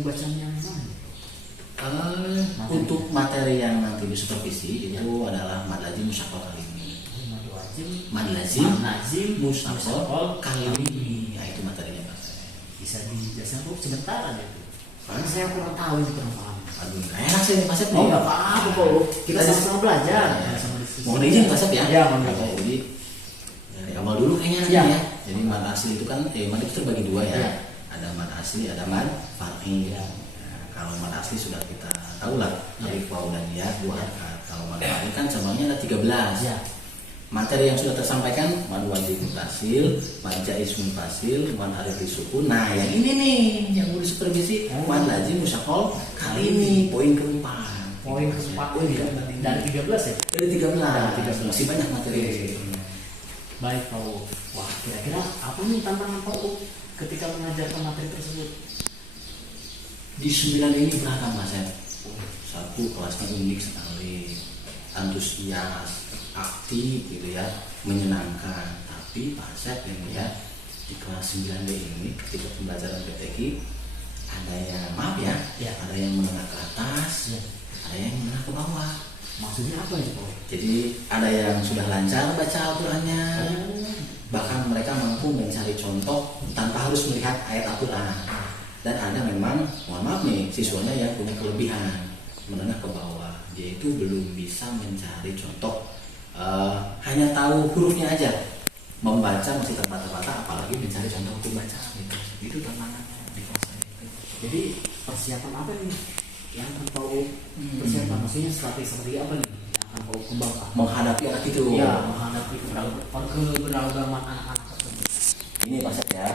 pembacaan yang mana? Untuk materi yang nanti di supervisi itu adalah mad lazim musyaqal kalimi. Mad lazim musyaqal kalimi. Ya itu materinya Pak. Bisa dijelaskan kok sebentar aja tuh. Karena saya kurang tahu itu kurang paham. Aduh, enak sih Pak Sep. Oh nggak apa-apa kok. Kita sama-sama belajar. Mohon izin Pak Sep ya. Ya, mohon. Jadi dari awal dulu kayaknya nanti ya. Jadi mad asli itu kan mad itu terbagi dua ya. Ada mad asli, ada mad far'i. Kalau mad asli sudah kita tahu lah, alif waw dan ya dua harakat. Kalau mad far'i kan cabangnya ada 13. Ya. Materi yang sudah tersampaikan mad wajib mutasil, mad jaiz munfasil, mad arif sukun. Nah, yang ini nih yang mau disupervisi mad lazim musyaqal kalimi, poin keempat. Poin keempat ya. Dari 13 ya? Dari 13. Masih banyak materi. Baik Pak U. Wah, kira-kira apa nih tantangan Pak U ketika mengajarkan materi tersebut? Di 9 ini beragam Mas ya. Satu kelasnya unik sekali, antusias, aktif gitu ya, menyenangkan. Tapi Pak Sep ini ya di kelas 9D ini ketika pembelajaran PTQ ada yang maaf ya, ada yang menengah ke atas, ada yang menengah ke bawah. Maksudnya apa itu Pak U? Jadi ada yang sudah lancar baca Al-Qurannya, bahkan mereka mampu mencari contoh tanpa harus melihat ayat Al-Quran. Dan ada memang, mohon maaf nih, siswanya yang punya kelebihan menengah ke bawah, yaitu belum bisa mencari contoh, hanya tahu hurufnya aja, membaca masih terbata-bata, apalagi mencari contoh hukum baca gitu. Itu tantangannya di kelas saya. Jadi persiapan apa nih yang akan Pak U persiapan? Maksudnya strategi apa nih yang akan Pak U kembangkan menghadapi anak itu? Ya, menghadapi keberagaman anak-anak tersebut. Ini Pak Sep ya,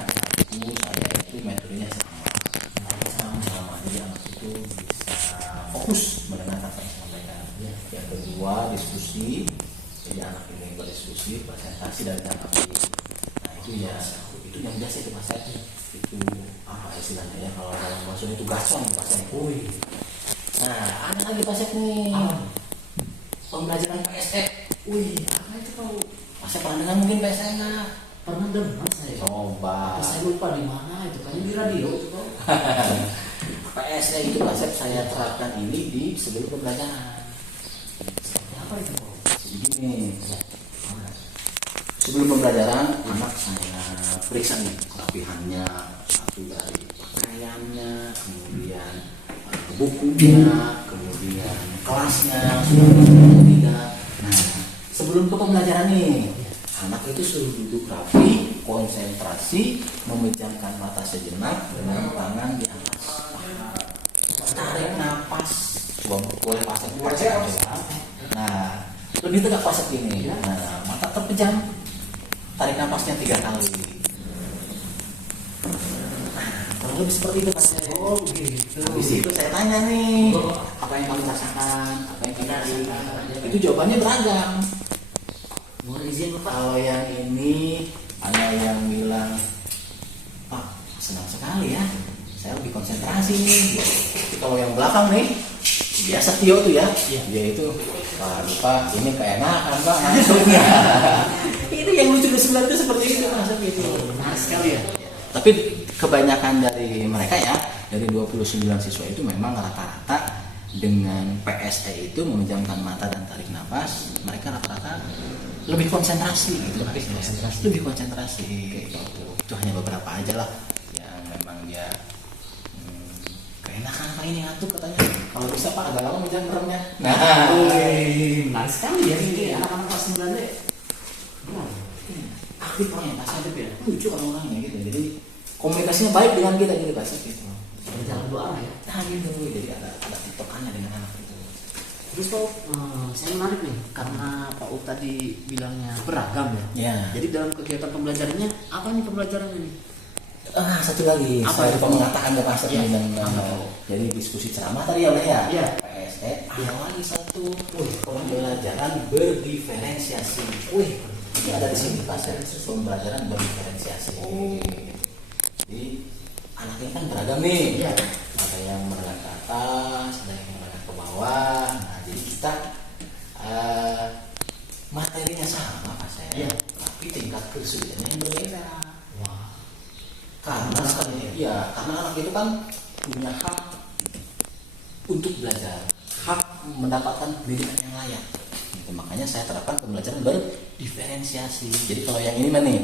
saya itu metodenya sama, jadi anak itu bisa fokus mendengarkan apa yang disampaikan. Yang kedua, diskusi. Jadi anak ini berdiskusi, presentasi dan tanggapi. Nah itu ya, itu yang biasa itu Mas. Itu apa istilahnya ya, kalau dalam bahasa itu gason bahasanya. Nah ada lagi Pak Sep nih, pembelajaran PSE. Apa itu Pak U? Mas Sep pernah dengar mungkin PSE nggak? Pernah dengar saya. Coba. Saya lupa di mana itu, kayaknya di radio itu Pak U. PSE itu Pak Sep saya terapkan ini di sebelum pembelajaran. Seperti apa itu Pak U? Begini, sebelum pembelajaran anak saya periksa nih kerapihannya, satu dari pakaiannya, kemudian bukunya, kemudian kelasnya sudah atau tidak. Nah sebelum ke pembelajaran nih, anak itu suruh duduk rapi, konsentrasi, memejamkan mata sejenak dengan tangan di atas paha, tarik napas, coba boleh pasang. Nah lebih tegak Pak Sep ini. Nah mata terpejam, tarik napasnya 3 kali. Kurang lebih seperti itu Pak Sep. Oh begitu. Habis itu saya tanya nih, apa yang kamu rasakan, apa yang kamu rasakan. Itu jawabannya beragam. Mohon izin Pak. Kalau yang ini ada yang bilang, Pak senang sekali ya, saya lebih konsentrasi nih. Tapi kalau yang belakang nih, biasa Tio tuh ya, dia itu Pak ini keenakan Pak ngantuknya. Itu yang lucu di sebelah itu seperti itu Mas gitu. Menarik sekali ya. Tapi kebanyakan dari mereka ya, dari 29 siswa itu memang rata-rata dengan PSE itu memejamkan mata dan tarik nafas, mereka rata-rata lebih konsentrasi gitu. Lebih konsentrasi kayak gitu. Itu hanya beberapa aja lah yang memang dia keenakan apa ini ngantuk katanya. Kalau bisa Pak agak lama megang meremnya. Nah, menarik sekali ya ini anak-anak kelas 9 deh. aktif orangnya Pak Sep ya, lucu orang-orangnya gitu. Jadi komunikasinya baik dengan kita gitu Pak Sep gitu. Berjalan dua arah ya. Nah gitu, jadi ada tiktokannya dengan anak itu. Terus Pak, saya menarik nih karena Pak U tadi bilangnya beragam ya. Ya. Jadi dalam kegiatan pembelajarannya apa nih pembelajarannya nih? Satu lagi, apa saya lupa mengatakan ya Pak Sep ya. Jadi diskusi ceramah tadi ya. Iya. PSE awalnya satu, pembelajaran berdiferensiasi. Ini ada di sini Pak Sep, pembelajaran berdiferensiasi. Jadi anak ini kan beragam nih. Iya. Ada yang menengah ke atas, ada yang menengah ke bawah. Nah, jadi kita materinya sama Pak Sep, tapi tingkat kesulitannya yang berbeda. Wah. Karena anak itu kan punya hak untuk belajar, hak mendapatkan pendidikan yang layak. Gitu, makanya saya terapkan pembelajaran berdiferensiasi. Jadi kalau yang ini nih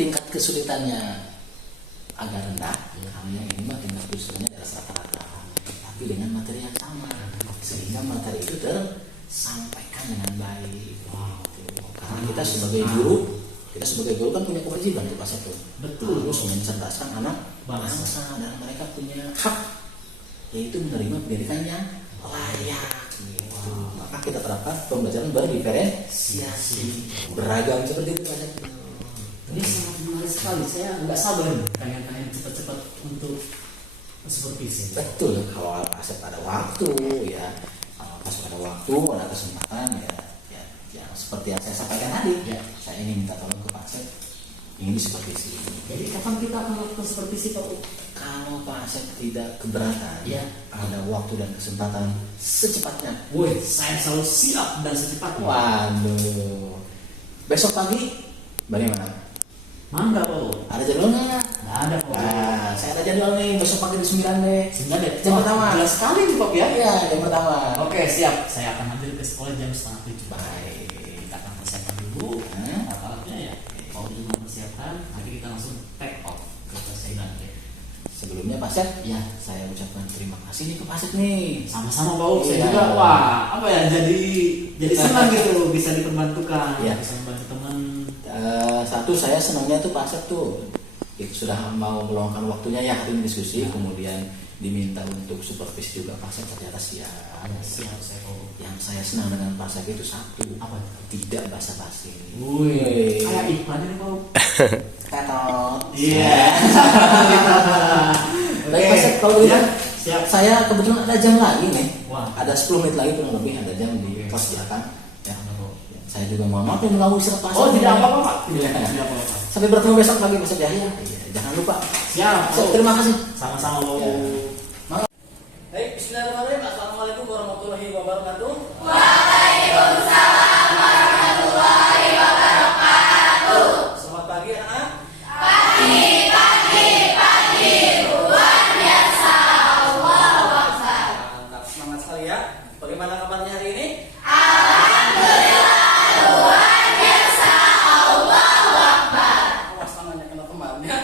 tingkat kesulitannya agak rendah, kalau yang ini mah tingkat kesulitannya adalah rata-rata, tapi dengan materi yang sama, sehingga materi itu tersampaikan dengan baik. Wow. Karena kita sebagai guru kan punya kewajiban tuh Pak Seto. Betul. Harus mencerdaskan anak bangsa dan mereka punya hak, yaitu menerima pendidikan yang layak. Gitu. Maka kita terapkan pembelajaran berdiferensiasi, beragam seperti itu Pak Seto. Ini sangat menarik sekali. Saya nggak sabar pengen cepat-cepat untuk supervisi. Betul. Kalau Asep ada waktu ya, pas ada waktu, ada kesempatan ya seperti yang saya sampaikan tadi. Ya, saya ingin minta tolong ke Pak Asep ingin supervisi. Jadi kapan kita akan melakukan supervisi Pak? Kalau Pak Asep tidak keberatan, ya, ada waktu dan kesempatan secepatnya. Woi, saya selalu siap dan secepatnya. Waduh. Besok pagi bagaimana? Mangga Pak. Ada jadwal nggak? Nggak ada Pak. Nah, saya ada jadwal nih besok pagi di 9 deh. 9 deh. Jam pertama. Jelas sekali nih Pak ya. Iya, jam pertama. Oke, siap. Saya akan hadir ke sekolah jam 6:30. Baik. Kita akan persiapkan dulu alat-alatnya ya. Kalau dulu mempersiapkan, nanti kita langsung take off ke Perseidan ya. Sebelumnya Pak Asep, ya saya ucapkan terima kasih nih ke Pak Asep nih. Sama-sama Pak. Saya Iya. juga jadi senang gitu bisa diperbantukan, Iya. bisa membantu teman. Satu saya senangnya tuh Pak Asep tuh sudah mau meluangkan waktunya ya hari ini diskusi, kemudian diminta untuk supervisi juga Pak Asep ternyata siap. Siap saya Pak. Yang saya senang dengan Pak Asep itu satu, Apa? tidak basa-basi. Wih, kayak iklan ini Pak. Tetot. Iya. Baik Pak Asep, kalau begitu siap. saya kebetulan ada jam lagi nih. Wah. Ada 10 menit lagi kurang lebih ada jam di kelas belakang. Ya. Saya juga mohon maaf yang mengganggu istirahat Pak Asep. Oh, tidak apa-apa Pak. Iya. Tidak apa-apa. Sampai bertemu besok lagi Pak Asep ya. Iya, jangan lupa. Siap. Terima kasih. Sama-sama Pak. Ya. Baik, bismillahirrahmanirrahim. Assalamualaikum warahmatullahi wabarakatuh. Waalaikumsalam warahmatullahi wabarakatuh. Selamat pagi anak-anak. Pagi, luar biasa. Allahu Akbar. Mantap, semangat sekali ya. Bagaimana kabarnya hari ini? Alhamdulillah, luar biasa. Allahu Akbar. Awas namanya kena temannya.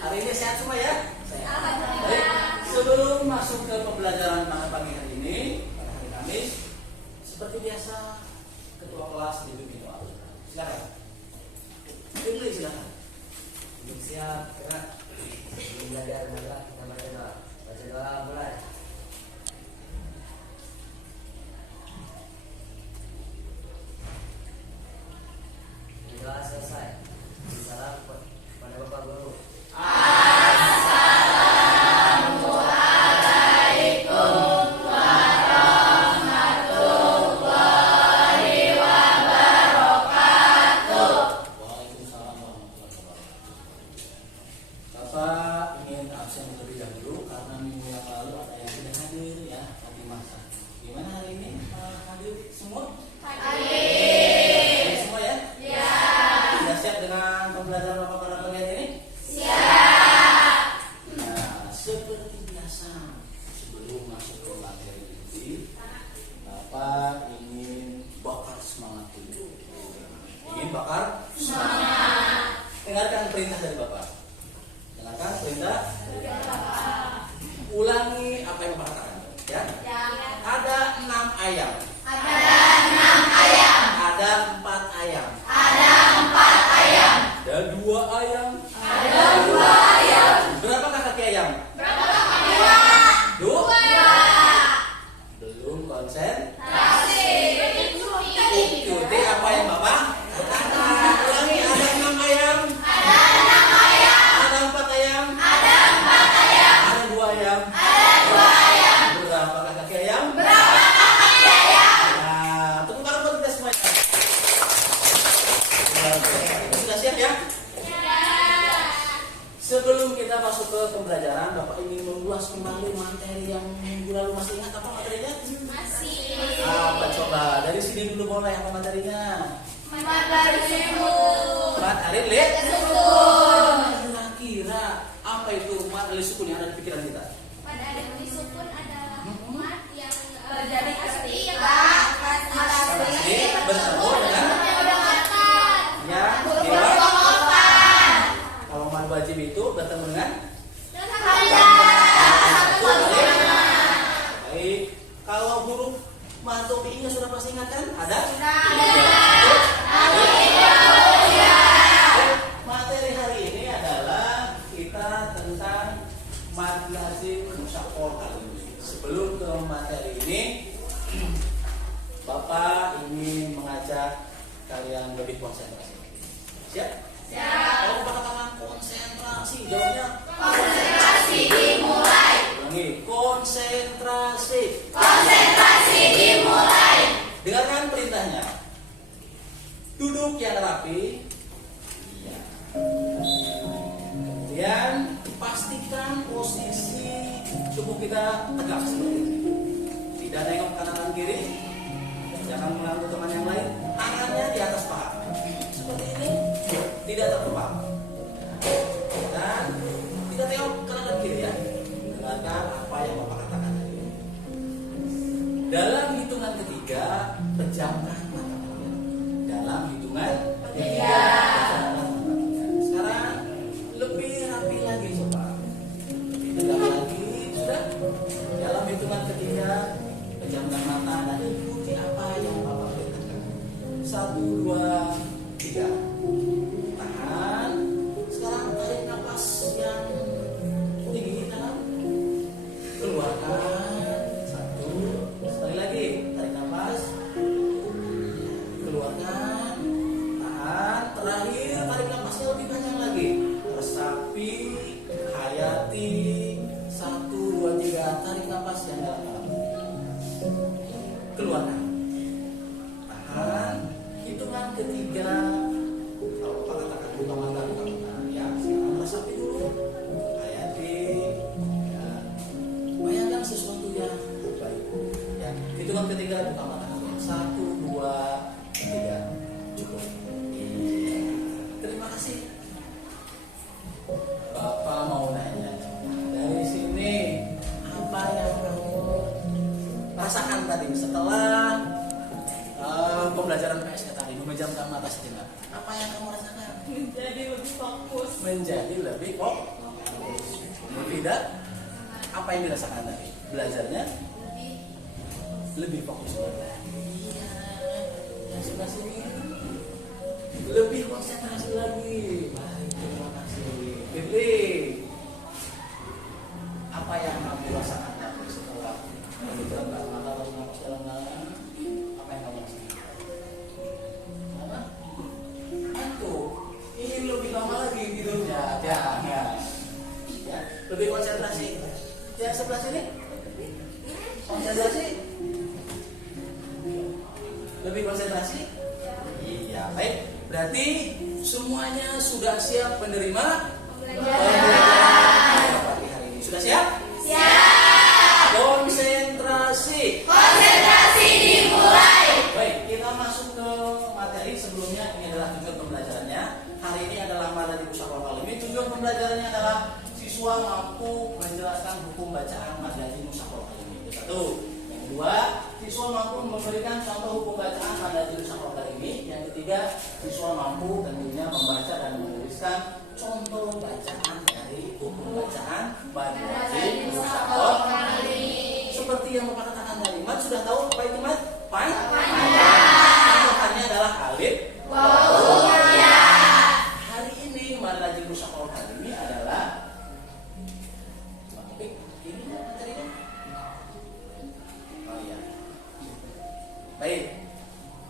Hari ini sehat semua ya? Sehat. Baik, sebelum masuk ke pembelajaran pada pagi hari ini, pada hari Kamis, seperti biasa ketua kelas dibimbing doa. Silakan. Duduk, silakan. Duduk siap, gerak. Sebelum belajar maka kita baca doa. Baca doa mulai. Doa selesai. Salam kepada Bapak Guru. Waalaikumsalam warahmatullahi wabarakatuh. Bapak ingin absen terlebih dahulu karena minggu yang lalu ada yang tidak hadir ya tadi masa. Gimana hari ini hadir semua? Hadir semua ya? Ya. Sudah siap dengan pembelajaran Bapak pada pagi hari ini? Siap. Nah, seperti biasa sebelum masuk ke materi inti, Bapak ingin bakar semangat dulu. Ingin bakar semangat. Dengarkan perintah dari Bapak. Dengarkan perintah dari Bapak. Ulangi apa yang Bapak katakan. Ya. Ada 6 ayam. Ada 4 ayam. Ada 2 ayam. Berapakah kaki ayam? Dua. Belum konsen. Ikuti apa yang Bapak katakan. Ulangi, ada 6 ayam. Ada 4 ayam. Ada 2 ayam. Berapakah kaki ayam? Nah, tepuk tangan buat kita semuanya. Sudah siap ya? Sebelum kita masuk ke pembelajaran, Bapak ingin mengulas kembali materi yang minggu lalu. Masih ingat apa materinya? Apa coba? Dari sini dulu mulai apa materinya? Materi lihat. Kira-kira apa itu yang ada di pikiran kita? Pada adanya sukun adalah mat yang Terjadi pasti ketika pasti bertemu dengan yang kalau mad wajib itu bertemu dengan baik. Kalau huruf mad tofi'nya sudah pasti ingat kan? Ada? Materi hari ini adalah kita tentang mad lazim musyaqqah kali ini. Sebelum ke materi ini, Bapak ingin mengajak kalian lebih konsentrasi. Siap? Siap. Kalau Bapak katakan konsentrasi, jawabnya konsentrasi dimulai. ulangi, konsentrasi. Konsentrasi dimulai. Dengarkan perintahnya. Duduk yang rapi. Iya. Kemudian pastikan posisi tubuh kita tegak seperti ini. Tidak nengok kanan dan kiri. Jangan mengganggu teman yang lain. Tangannya di atas paha. Seperti ini. Tidak terkepal. Dan tidak tengok kanan dan kiri ya. Dengarkan apa yang Bapak katakan tadi. Dalam hitungan ketiga, pejamkan mata kalian. Dalam hitungan ketiga. Sekarang lebih rapi lagi coba. Lebih tegak lagi. Sudah. Dalam hitungan ketiga, pejamkan mata dan ikuti apa yang Bapak perintahkan. 1, 2, 3. Tahan. Sekarang tarik nafas yang tinggi dalam. Keluarkan. 1. Sekali lagi. Tarik nafas. Keluarkan. Tahan. Terakhir tarik nafasnya lebih panjang lagi. Resapi. Hayati. 1, 2, 3. Tarik nafas yang dalam. Keluarkan. Tahan. Hitungan ketiga. Kalau Bapak katakan buka mata, ya. Sekarang resapi dulu. Hayati. Ya. Bayangkan sesuatu yang baik. Ya. Hitungan ketiga buka mata. 1, 2, 3. Cukup. Iya. Terima kasih. Bapak mau nanya. Dari sini apa yang kamu rasakan tadi setelah pembelajaran PSK tadi memejamkan mata sejenak? Apa yang kamu rasakan? Menjadi lebih fokus. Menjadi lebih fokus. Tidak? Apa yang dirasakan tadi? Belajarnya lebih fokus. Iya. Yang sebelah sini lebih konsentrasi lagi. Baik, terima kasih. Fitri, apa yang kamu rasakan tadi setelah memejamkan mata lalu nafas dalam-dalam? Apa yang kamu rasakan? Apa? Ngantuk. Ingin lebih lama lagi tidurnya. Jangan. Ya, lebih konsentrasi. Yang sebelah sini? Konsentrasi? Lebih konsentrasi? Iya, baik. Berarti semuanya sudah siap menerima pembelajaran pagi hari ini. Sudah siap? Siap. Konsentrasi. Konsentrasi dimulai. Baik, kita masuk ke materi. Sebelumnya ini adalah tujuan pembelajarannya. Hari ini adalah materi musyaqqah kalimi. Tujuan pembelajarannya adalah siswa mampu menjelaskan hukum bacaan materi musyaqqah kalimi. Itu satu. Yang kedua, siswa mampu memberikan contoh hukum bacaan materi musyaqqah kalimi. Yang ketiga, siswa mampu tentunya membaca dan menuliskan contoh bacaan dari hukum bacaan materi musyaqqah kalimi. Seperti yang Bapak katakan tadi, Mat sudah tahu apa itu Mat? Contohnya adalah alif, wawu, ya. Hari ini materi musyaqqah kalimi adalah ini materinya. Oh iya. Baik.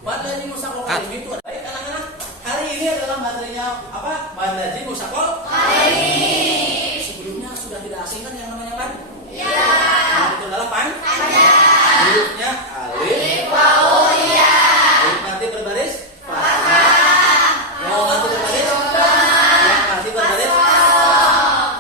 Materi musyaqqah kalimi itu baik anak-anak. Hari ini adalah materinya apa? Materi musyaqqah kalimi. Sebelumnya sudah tidak asing kan yang namanya pan? Iya. Itu adalah pan. Hurufnya alif, Wawu, ya. huruf nanti berbaris fathah. Mau nanti berbaris? Yang nanti berbaris?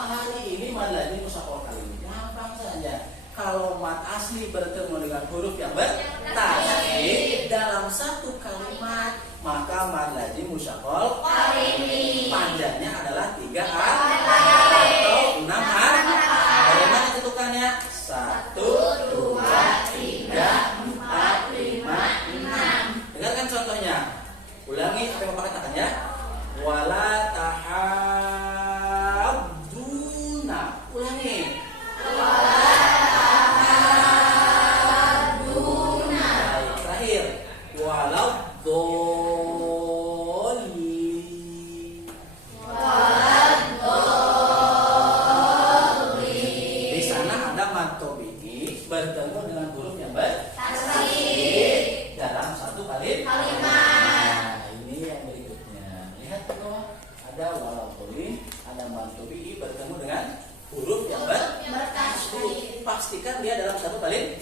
Hari ini materi musyaqqah kalimi gampang saja. Kalau mat asli bertemu dengan huruf yang bertasydid dalam satu kalimat, maka mat lazim musyaqqah kalimi panjangnya adalah 3 atau 6 harakat. walau doli. Di sana ada mad tabi'i bertemu dengan huruf yang bertasydid dalam satu kalimat. Nah, ini yang berikutnya. Lihat teman, ada walau doli, ada mad tabi'i bertemu dengan huruf yang bertasydid. Pastikan dia dalam satu kalimat.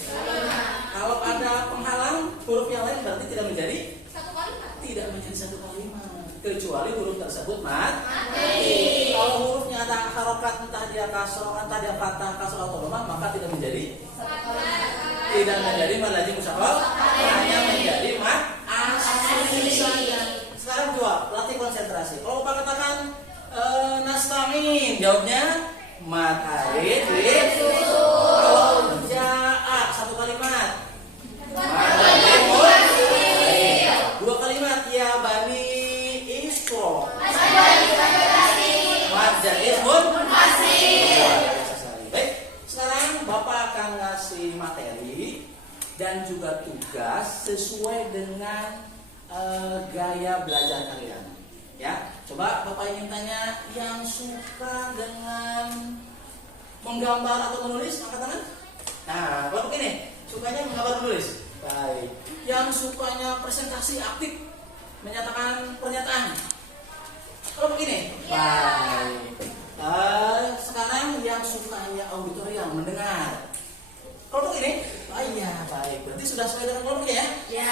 Kalau ada penghalang huruf yang lain berarti tidak menjadi satu kalimat kecuali huruf tersebut mati. Kalau hurufnya ada harokat, entah dia kasroh, entah dia fathah, kasroh atau lemah, maka tidak menjadi mad lazim musyaqaq, hanya menjadi mad asli saja. Sekarang jawab, latih konsentrasi. Kalau Bapak katakan nasta'in, jawabnya mad arid kalau jaa satu kalimat, dua kalimat, ya bani isro, mad jaiz baik. Sekarang Bapak akan ngasih materi dan juga tugas sesuai dengan gaya belajar kalian. Ya, coba Bapak ingin tanya yang suka dengan menggambar atau menulis, angkat tangan. Nah, Bapak ini sukanya menggambar menulis. Baik. Yang sukanya presentasi aktif, menyatakan pernyataan. Kalau begini, baik. Sekarang yang sukanya auditorial, mendengar. Kalau begini, iya, baik. Berarti sudah sesuai dengan kelompoknya ya? Ya.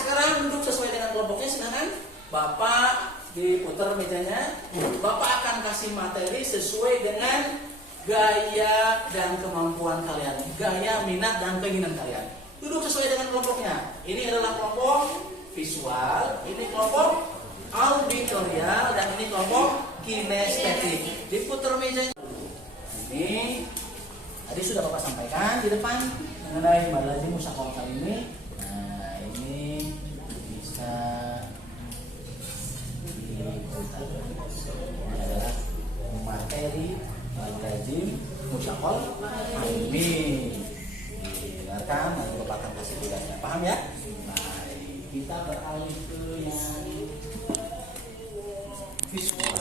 Sekarang duduk sesuai dengan kelompoknya, silakan. Bapak diputar mejanya. Bapak akan kasih materi sesuai dengan gaya dan kemampuan kalian, gaya, minat dan keinginan kalian. Duduk sesuai dengan kelompoknya. Ini adalah kelompok visual, ini kelompok auditorial, dan ini kelompok kinestetik. Diputar mejanya. Ini tadi sudah Bapak sampaikan di depan mengenai mad lazim musyaqaq kali ini. Nah, ini bisa diputar. Ini adalah materi mad lazim musyaqaq kali ini. Dengarkan, nanti Bapak akan kasih tugasnya. Paham ya? Baik, kita beralih ke yang visual.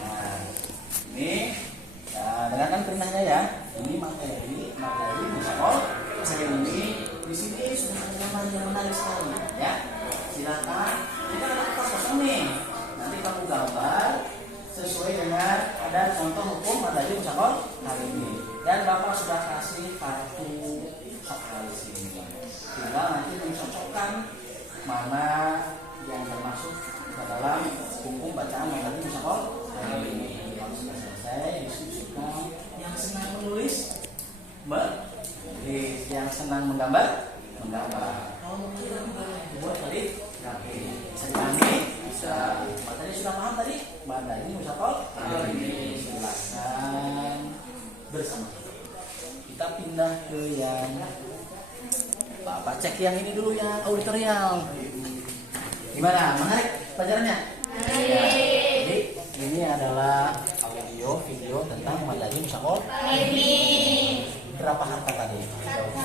Nah, ini dengarkan perintahnya ya. Ini materi musyaqaq kali ini. Di sini sudah ada gambar yang menarik sekali ya. Silakan, kita ada kertas kosong nih. Nanti kamu gambar sesuai dengan ada contoh hukum mad lazim musyaqaq kali ini. Dan Bapak sudah kasih kartu soal di sini. Tinggal nanti mencocokkan mana yang termasuk ke dalam hukum bacaan mad lazim musyaqaq kali ini. Kalau sudah selesai, diskusikan. Yang senang menulis, yang senang menggambar. Kalau mau dibuat tadi, bisa diambil, bisa. Materi sudah paham tadi? Mad lazim musyaqaq kali ini. Silakan bersama kita pindah ke yang Bapak cek yang ini dulu, yang auditorial. Gimana? Menarik pelajarannya? Ya. Jadi ini adalah video tentang mad lazim musyaqaq ini. Berapa harta tadi?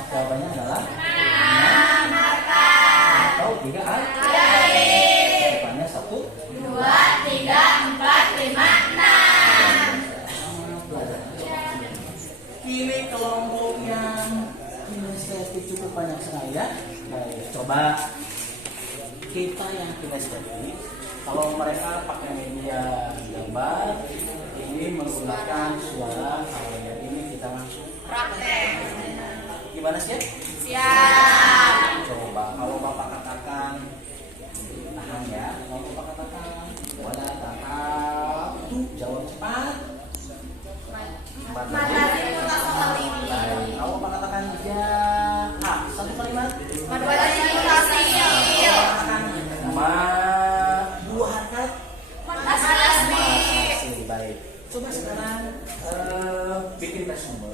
Jawabannya adalah 6 harta atau 3 harta. Depannya 1, 2, 3, 4, 5, 6. Pilih kelompok yang kinestetik cukup banyak sekali ya. Baik, coba kita yang kinestetik. Kalau mereka pakai media gambar, ini menggunakan suara. Kalau yang ini kita langsung praktek. Gimana sih? Siap. Coba kalau Bapak katakan, tahan ya. Kalau Bapak katakan, wadah tahap, jawab cepat. Mad lazim musyaqaq ini. Baik, kalau Bapak katakan ya, satu kalimat. Mad lazim musyaqaq. Dua harkat. Mad lazim. Baik. Coba sekarang bikin resume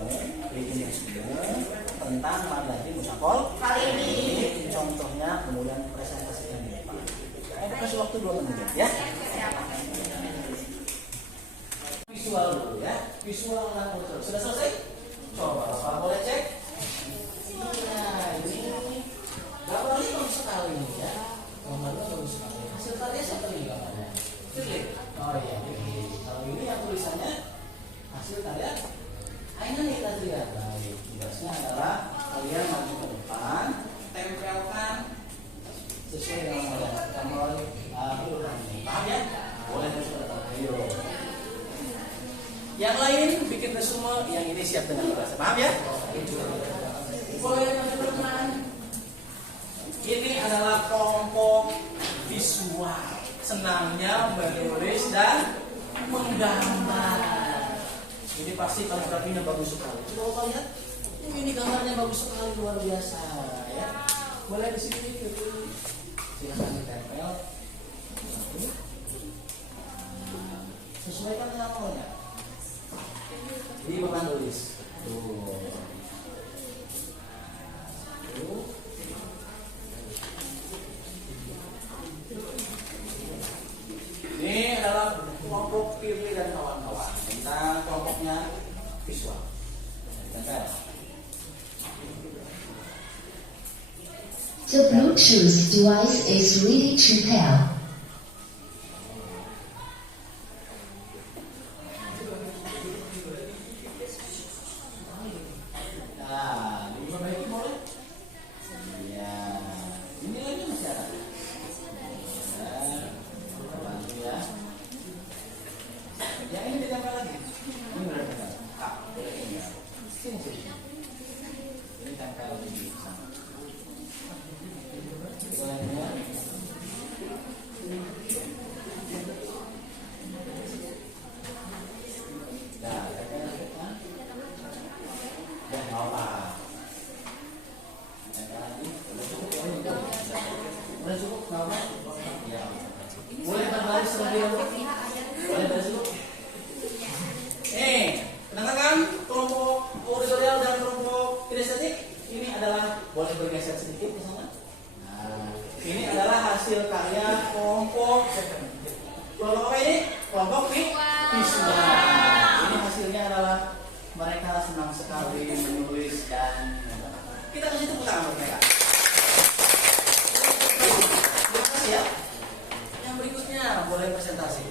tentang mad lazim musyaqaq Kali ini. Contohnya, kemudian presentasikan di depan. Aku kasih waktu 2 menit ya. Visual dulu ya. Visual dan foto. Sudah selesai? Coba Bapak boleh cek. Iya, ini kalian maju ke depan, tempelkan sesuai dengan nomor puluhannya. Paham ya? Boleh terus ke depan. Ayo. Yang lain bikin resume, yang ini siap dengan bahasa. Paham ya? Boleh maju ke depan. Ini adalah kelompok visual. Senangnya menulis dan menggambar. Ini pasti kaligrafinya bagus sekali. Coba lihat. Ini gambarnya bagus sekali, luar biasa ya. Boleh di sini silakan ditempel. Sesuaikan dengan namanya. Ini bukan tulis. Tuh. Ini adalah kelompok Firly dan kawan-kawan tentang kelompoknya visual. The Bluetooth device is ready to pair. Nah, diperbaiki boleh? Iya. Ini lagi masih ada. Bantu ya. Ya ini ditempel lagi. Ini udah ditempel. Boleh. Sini. Ini tempel di sana. Boleh ya. Nah, ya mau apa? Udah cukup, nggak apa? Ya. Boleh berbaris lebih boleh berbaris dulu. Kenalkan kelompok auditorial dan kelompok kinestetik. Ini adalah boleh bergeser sedikit ke sana. Nah, ini adalah hasil karya kelompok apa ini? Kelompok visual. Ini hasilnya adalah mereka senang sekali menulis dan kita kasih tepuk tangan buat mereka. Terima kasih ya. Yang berikutnya boleh presentasi.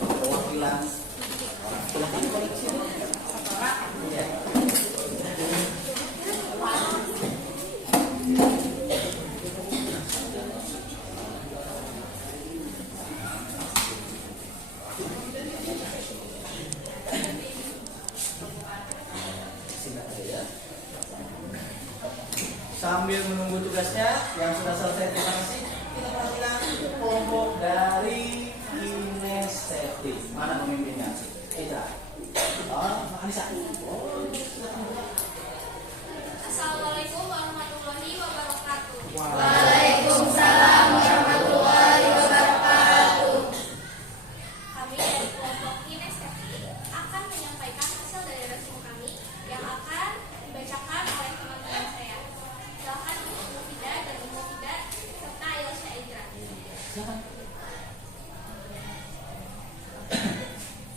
Perwakilan orang. Silakan boleh ke sini. Ya. Sambil menunggu tugasnya yang sudah selesai, terima kasih. Kita perhatikan kelompok dari kinestetik. Mana pemimpinnya? Kita. Oh, Anissa. Assalamualaikum warahmatullahi wabarakatuh. Waalaikumsalam warahmatullahi wabarakatuh. Kami dari kelompok kinestetik akan menyampaikan hasil dari resume kami yang akan dibacakan oleh teman-teman saya. Silakan Ibu Mufida dan Ibu Mufida serta Ayosha Indra.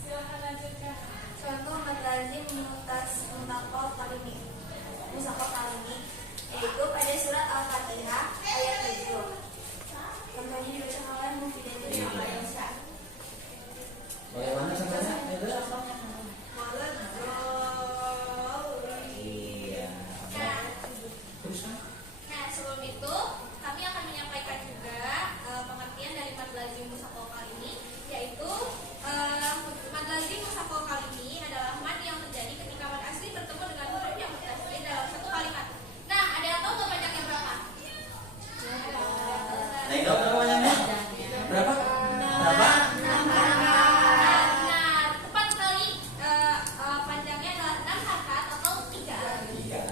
Silakan lanjutkan. Contoh madlazim mutakol kali ini, yaitu pada surat Al-Fatihah ayat 7. Contohnya dibacakan oleh Mufida dan Ayosha. Bagaimana contohnya? Iya. Teruskan. Nah, sebelum itu kami akan menyampaikan juga pengertian dari madlazim musakol kali ini, yaitu madlazim musakol kali ini adalah mad yang terjadi ketika mad asli bertemu dengan huruf yang bertasydid dalam satu kalimat. Nah, ada yang tahu nggak panjangnya berapa? Nah, itu berapa banyaknya? Berapa? Berapa? Nah, tepat sekali, panjangnya adalah 6 harokat atau 3. Iya.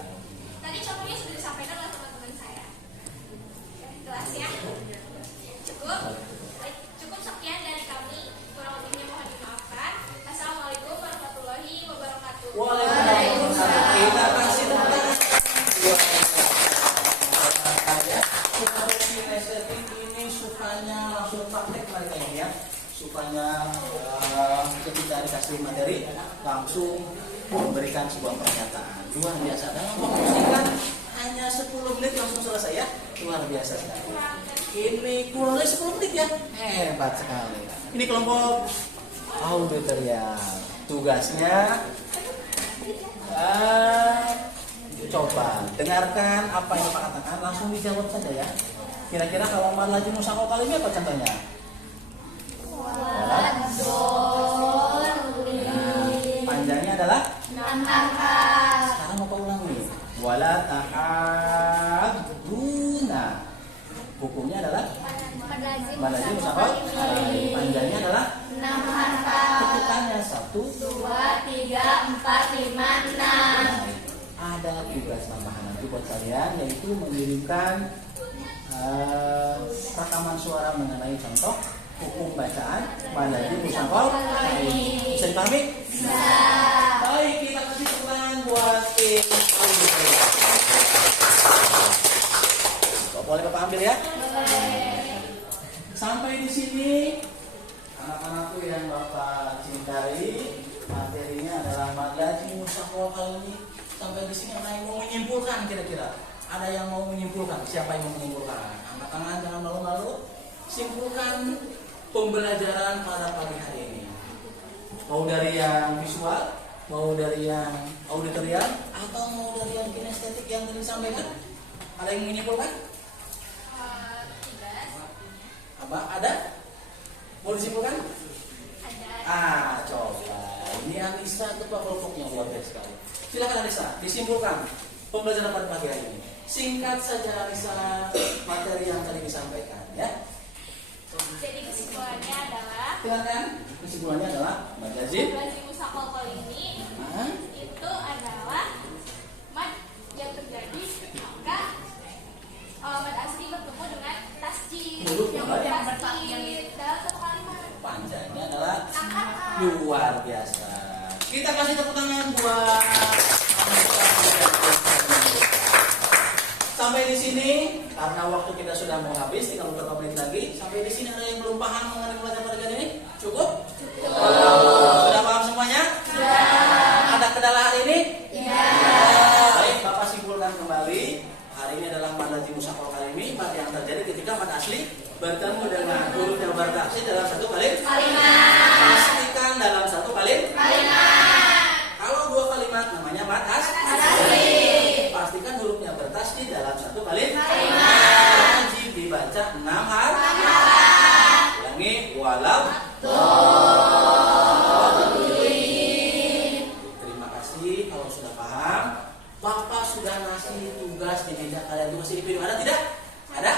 Tadi contohnya sudah disampaikan oleh teman-teman saya. Jelas ya? Cukup? Baik, cukup sekian dari kami. Kurang lebihnya mohon dimaafkan. Assalamualaikum warahmatullahi wabarakatuh. Waalaikumsalam. Kita kasih tepuk tangan. Kinestetik ini sukanya langsung praktek mereka ini ya. Sukanya ketika dikasih materi langsung memberikan sebuah pernyataan. Luar biasa. Dalam waktu singkat hanya 10 menit langsung selesai ya. Luar biasa sekali. Ini kurang dari 10 menit ya. Hebat sekali. Ini kelompok auditorial. Tugasnya Coba dengarkan apa yang Pak katakan, langsung dijawab saja ya. Kira-kira kalau mad lazim musyaqqa kalimi apa contohnya? Panjangnya adalah 6 harakat. sekarang mau ulangi. Wala tahadduna. Hukumnya adalah mad lazim musyaqqa kalimi. Panjangnya adalah 6 harakat. ketukannya 1, 2, 3, 4, 5, 6. ada tugas tambahan nanti buat kalian, yaitu mengirimkan rekaman suara mengenai contoh hukum bacaan mad lazim musyaqqa kalimi. Bisa dipahami? Bisa. Baik, kita kasih tepuk tangan buat tim. Boleh Bapak ambil ya? Sampai di sini anak-anakku yang Bapak cintai, materinya adalah mad lazim musyaqqa kalimi. Sampai di sini ada yang mau menyimpulkan kira-kira? Ada yang mau menyimpulkan? Siapa yang mau menyimpulkan? Angkat tangan, jangan malu-malu. Simpulkan pembelajaran pada pagi hari ini. Mau dari yang visual, mau dari yang auditorial, atau mau dari yang kinestetik yang tadi disampaikan? Ada yang menyimpulkan? Apa? Ada? Mau disimpulkan? Coba. Ini Anissa ketua kelompoknya luar biasa sekali. Silakan Anissa, disimpulkan pembelajaran pada pagi hari ini. Singkat saja Anissa materi yang tadi disampaikan ya. Jadi kesimpulannya adalah Silakan. Kesimpulannya adalah mad lazim musyaqqa kalimi itu adalah mad yang terjadi ketika mad asli bertemu dengan tasjid yang bertasjid dalam satu kalimat. panjangnya adalah luar biasa. Kita kasih tepuk tangan buat sampai di sini karena waktu kita sudah mau habis, tinggal beberapa menit lagi. Sampai di sini ada yang belum paham mengenai pelajaran pada hari ini? Cukup? Sudah paham semuanya? Ada kendala hari ini? Baik, Bapak simpulkan kembali. Hari ini adalah mad lazim musyaqqa kalimi, mad yang terjadi ketika mad asli bertemu dengan huruf yang bertasydid dalam satu kalimat. Pastikan dalam satu kalimat. Kalau dua kalimat namanya mad asli. Pastikan hurufnya bertasydid dalam satu kalimat. Wajib dibaca 6 harakat. Ulangi, walau. Terima kasih kalau sudah paham. Bapak sudah ngasih tugas di meja kalian, tugas individu. Ada tidak? Ada?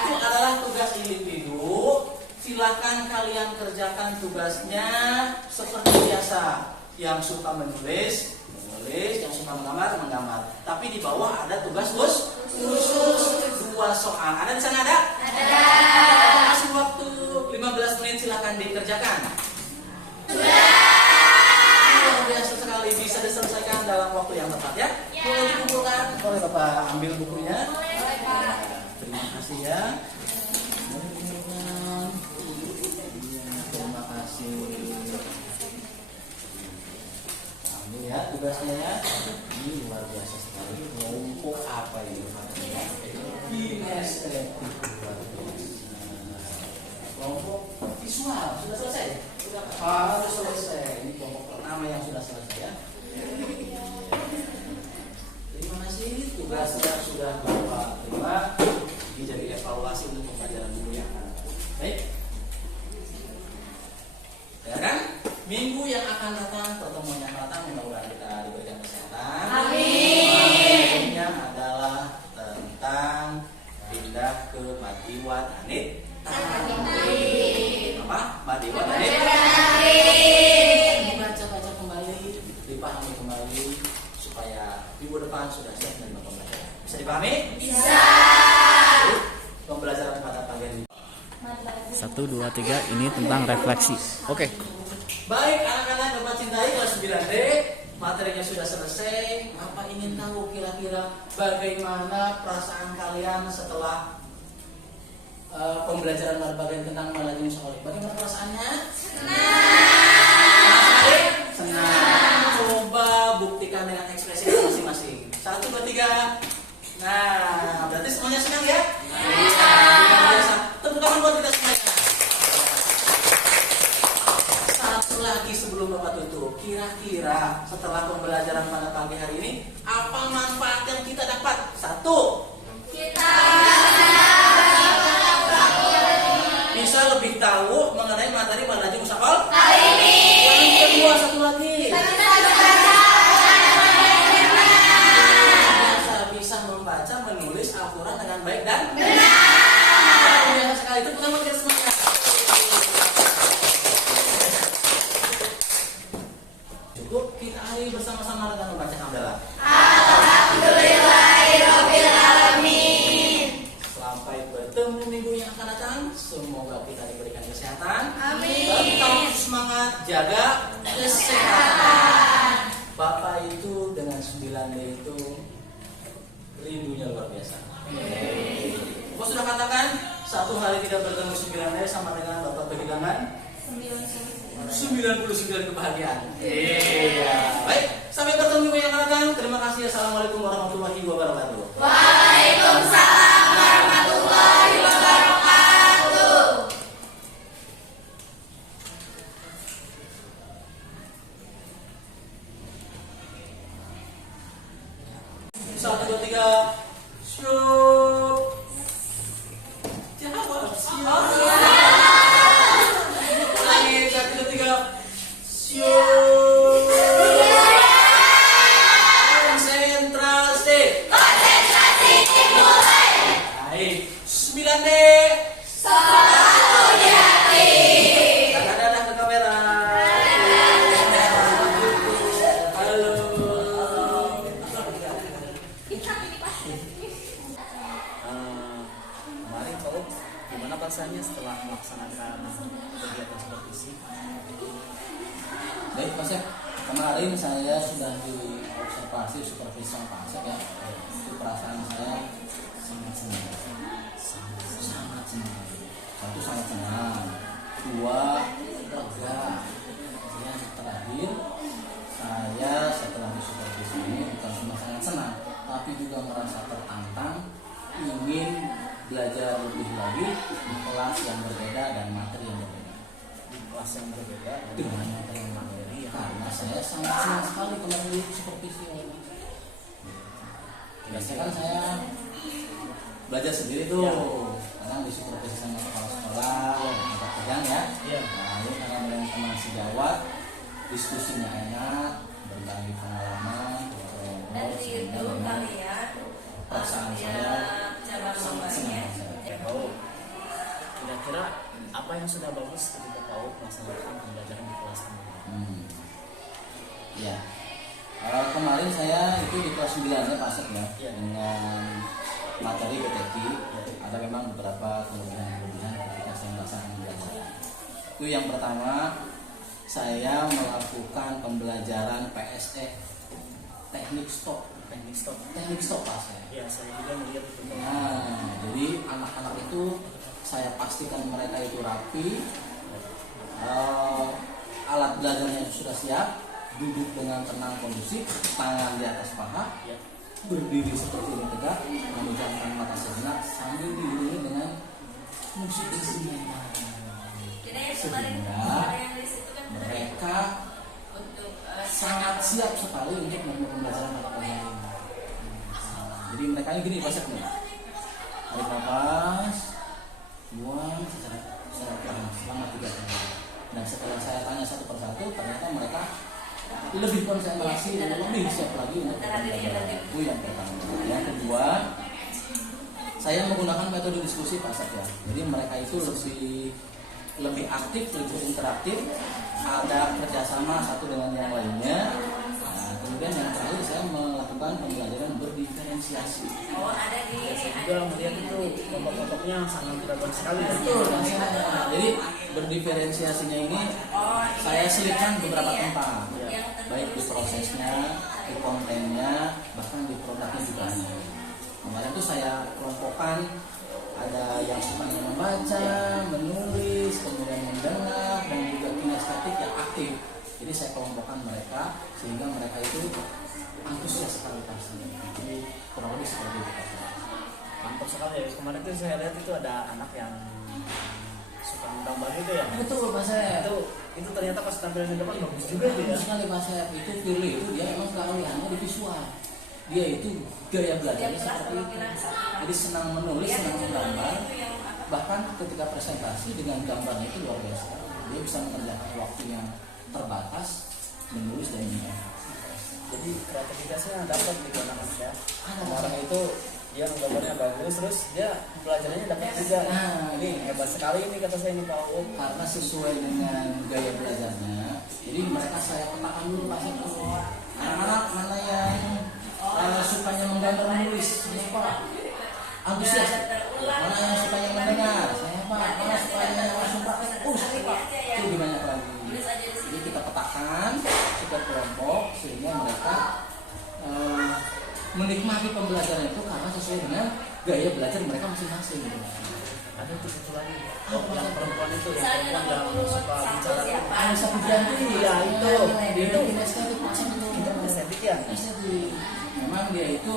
Itu adalah tugas individu. Silakan kalian kerjakan tugasnya seperti biasa. Yang suka menulis, yang suka menggambar. Tapi di bawah ada tugas khusus 2 soal. Ada di sana ada? Ada. Kasih waktu 15 menit, silakan dikerjakan. Luar biasa sekali, bisa diselesaikan dalam waktu yang tepat ya. Boleh dikumpulkan. Boleh Bapak ambil bukunya. Boleh, Pak. Terima kasih ya. Boleh dikumpulkan. Terima kasih. Ambil ya tugasnya ya. Ini luar biasa sekali. Kelompok apa ini? Kinestetik luar biasa. Kelompok visual sudah selesai. Sudah selesai. Ini kelompok pertama yang sudah selesai ya. Terima kasih, tugasnya sudah Bapak terima. Ini jadi evaluasi untuk pembelajaran minggu yang akan datang. Baik. Ya kan? Minggu yang akan datang, pertemuan yang akan datang, mudah-mudahan kita diberikan kesehatan. Amin. Yang adalah tentang pindah ke Madiwat Anit. Apa? Madiwat Anit. Dibaca-baca kembali, dipahami kembali supaya minggu depan sudah siap menerima pembelajaran. Bisa dipahami? Bisa. Pembelajaran pada pagi ini. 1, 2, 3 ini tentang refleksi. Oke. Baik, anak-anak Bapak cintai kelas 9D, materinya sudah selesai. Bapak ingin tahu kira-kira bagaimana perasaan kalian setelah pembelajaran bagian tentang mad lazim musyaqqa. Bagaimana perasaannya? Senang. Coba buktikan dengan ekspresi masing-masing. 1, 2, 3. Nah, berarti semuanya senang ya? Biasa. Tepuk tangan buat kita semuanya. Satu lagi sebelum Bapak tutup, kira-kira setelah pembelajaran pada pagi hari ini, apa manfaat yang kita dapat? Satu, bisa lebih tahu mengenai materi Madlajim Musakol hari ini. Yang kedua, satu lagi, bisa membaca, menulis Al-Quran dengan baik dan benar. Biasa sekali, itu pertama kita semuanya. Cukup, kita akhiri bersama-sama dengan membaca hamdalah. Alhamdulillahirabbil alamin. Sampai bertemu minggu yang akan datang. Semoga kita diberikan kesehatan. Amin. Tetap semangat, jaga kesehatan. Bapak itu dengan 9D itu rindunya luar biasa. Bapak sudah katakan 1 hari tidak bertemu 9D sama dengan Bapak kehilangan 99 kebahagiaan. Iya. Baik, sampai bertemu minggu yang akan datang. Terima kasih. Assalamualaikum warahmatullahi wabarakatuh. Waalaikumsalam warahmatullahi wabarakatuh. 1, 2, 3. Syuk. Jawab. Lagi 1, 2, 3. Syuk. Konsentrasi. Mulai. Baik. 9D. Selalu jati. Dadah ke kamera. Halo. Kemarin Pak Op, gimana rasanya setelah melaksanakan kegiatan supervisi? Baik Pak Sep, kemarin saya sudah diobservasi supervisi sama Pak Sep ya. Itu perasaan saya sangat senang. Sangat senang. Satu, sangat senang. 2, lega. Yang terakhir, saya setelah disupervisi ini bukan cuma sangat senang, tapi juga merasa tertantang, ingin belajar lebih lagi di kelas yang berbeda dan materi yang berbeda. Di kelas yang berbeda Dengan materi yang berbeda. Karena saya sangat senang sekali kemarin di supervisi ini. Biasanya kan saya belajar sendiri tuh, karena di supervisi sama kepala sekolah, tempat kerjaan ya. Lalu karena dengan teman sejawat, diskusinya enak, berbagi pengalaman, sehingga memang perasaan saya sangat senang. Pak Op, kira-kira apa yang sudah bagus ketika Pak Op melaksanakan pembelajaran di kelas ini? Ya, kemarin saya itu di kelas 9 ya Pak Asep ya, dengan materi BTK. Ada memang beberapa kelebihan ketika saya melaksanakan pembelajaran. Itu yang pertama, saya melakukan pembelajaran PSE, teknik stop Pak Asep. Ya, saya juga melihat itu. Nah, jadi anak-anak itu saya pastikan mereka itu rapi, alat belajarnya sudah siap, duduk dengan tenang kondusif, tangan di atas paha, berdiri seperti ini tegak, memejamkan mata sejenak sambil diiringi dengan musik instrumental. Sehingga mereka sangat siap sekali untuk melakukan pembelajaran pada pagi hari ini. Jadi mereka ini gini Pak Sep nih, tarik nafas, buang secara perlahan selama 3 kali. Dan setelah saya tanya satu persatu, ternyata mereka lebih konsentrasi dan lebih siap lagi untuk pembelajaran. Itu yang pertama. Yang kedua, saya menggunakan metode diskusi Pak Sep ya. Jadi mereka itu lebih aktif, lebih interaktif, ada kerjasama satu dengan yang lainnya. Nah, kemudian yang terakhir saya melakukan pembelajaran berdiferensiasi. Saya juga melihat itu kelompok-kelompoknya sangat beragam sekali. Jadi berdiferensiasinya ini saya selipkan beberapa tempat, baik di prosesnya, di kontennya, bahkan di produknya juga. Kemarin itu saya kelompokkan, ada yang sukanya membaca, menulis, kemudian mendengar, dan juga kinestetik yang aktif. Jadi saya kelompokkan mereka sehingga mereka itu antusias sekali pastinya. Jadi kurang lebih seperti itu. Mantap sekali ya. Kemarin tuh saya lihat itu ada anak yang suka gambar itu ya. Betul Pak Sep. Itu ternyata pas tampilan di depan bagus juga itu ya. Bagus sekali Pak Sep. Itu Firly itu dia emang keahliannya di visual. Dia itu gaya belajarnya seperti itu. Jadi senang menulis, senang menggambar. Bahkan ketika presentasi dengan gambarnya itu luar biasa. Dia bisa mengerjakan waktu yang terbatas menulis dan menggambar. Jadi kreativitasnya dapat gitu anak-anak ya. Orang itu dia gambarnya bagus, terus dia pelajarannya dapat juga. Nah, ini hebat sekali ini kata saya ini Pak Uut. Karena sesuai dengan gaya belajarnya. Jadi mereka saya petakan dulu Pak Sep. Anak-anak mana yang sukanya menggambar menulis? Saya Pak. Antusias. Mana yang sukanya mendengar? Saya Pak. Mana sukanya langsung praktek? Saya Pak. Itu banyak lagi. Jadi kita petakan setiap kelompok sehingga mereka menikmati pembelajaran itu karena sesuai dengan gaya belajar mereka masing-masing. Ada tuh satu lagi. Yang perempuan itu yang perempuan yang suka bicara. Bisa Pujianti. Iya itu. Dia itu kinestetik macam itu. Estetik ya. Estetik. Memang dia itu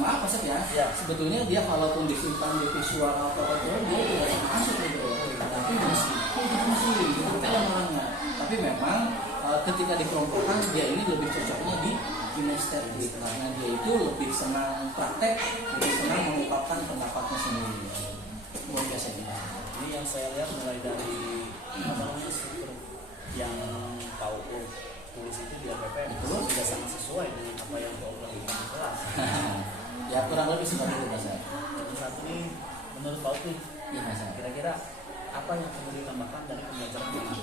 maaf Pak Sep ya. Sebetulnya dia kalaupun disimpan di visual atau apa dia tidak masuk gitu. Tapi masih itu kan orangnya. Tapi memang ketika dikelompokkan dia ini lebih cocoknya di kinestetik karena dia itu lebih senang praktek, lebih senang mengungkapkan pendapatnya sendiri. Luar biasa dia. Ini yang saya lihat mulai dari struktur yang Pak Uut tulis itu di APP itu sudah sangat sesuai dengan apa yang Pak Uut lakukan di kelas. Ya kurang lebih seperti itu Pak Sep. Untuk saat ini menurut Pak Uut Iya Pak Sep. kira-kira apa yang perlu ditambahkan dari pembelajaran ini?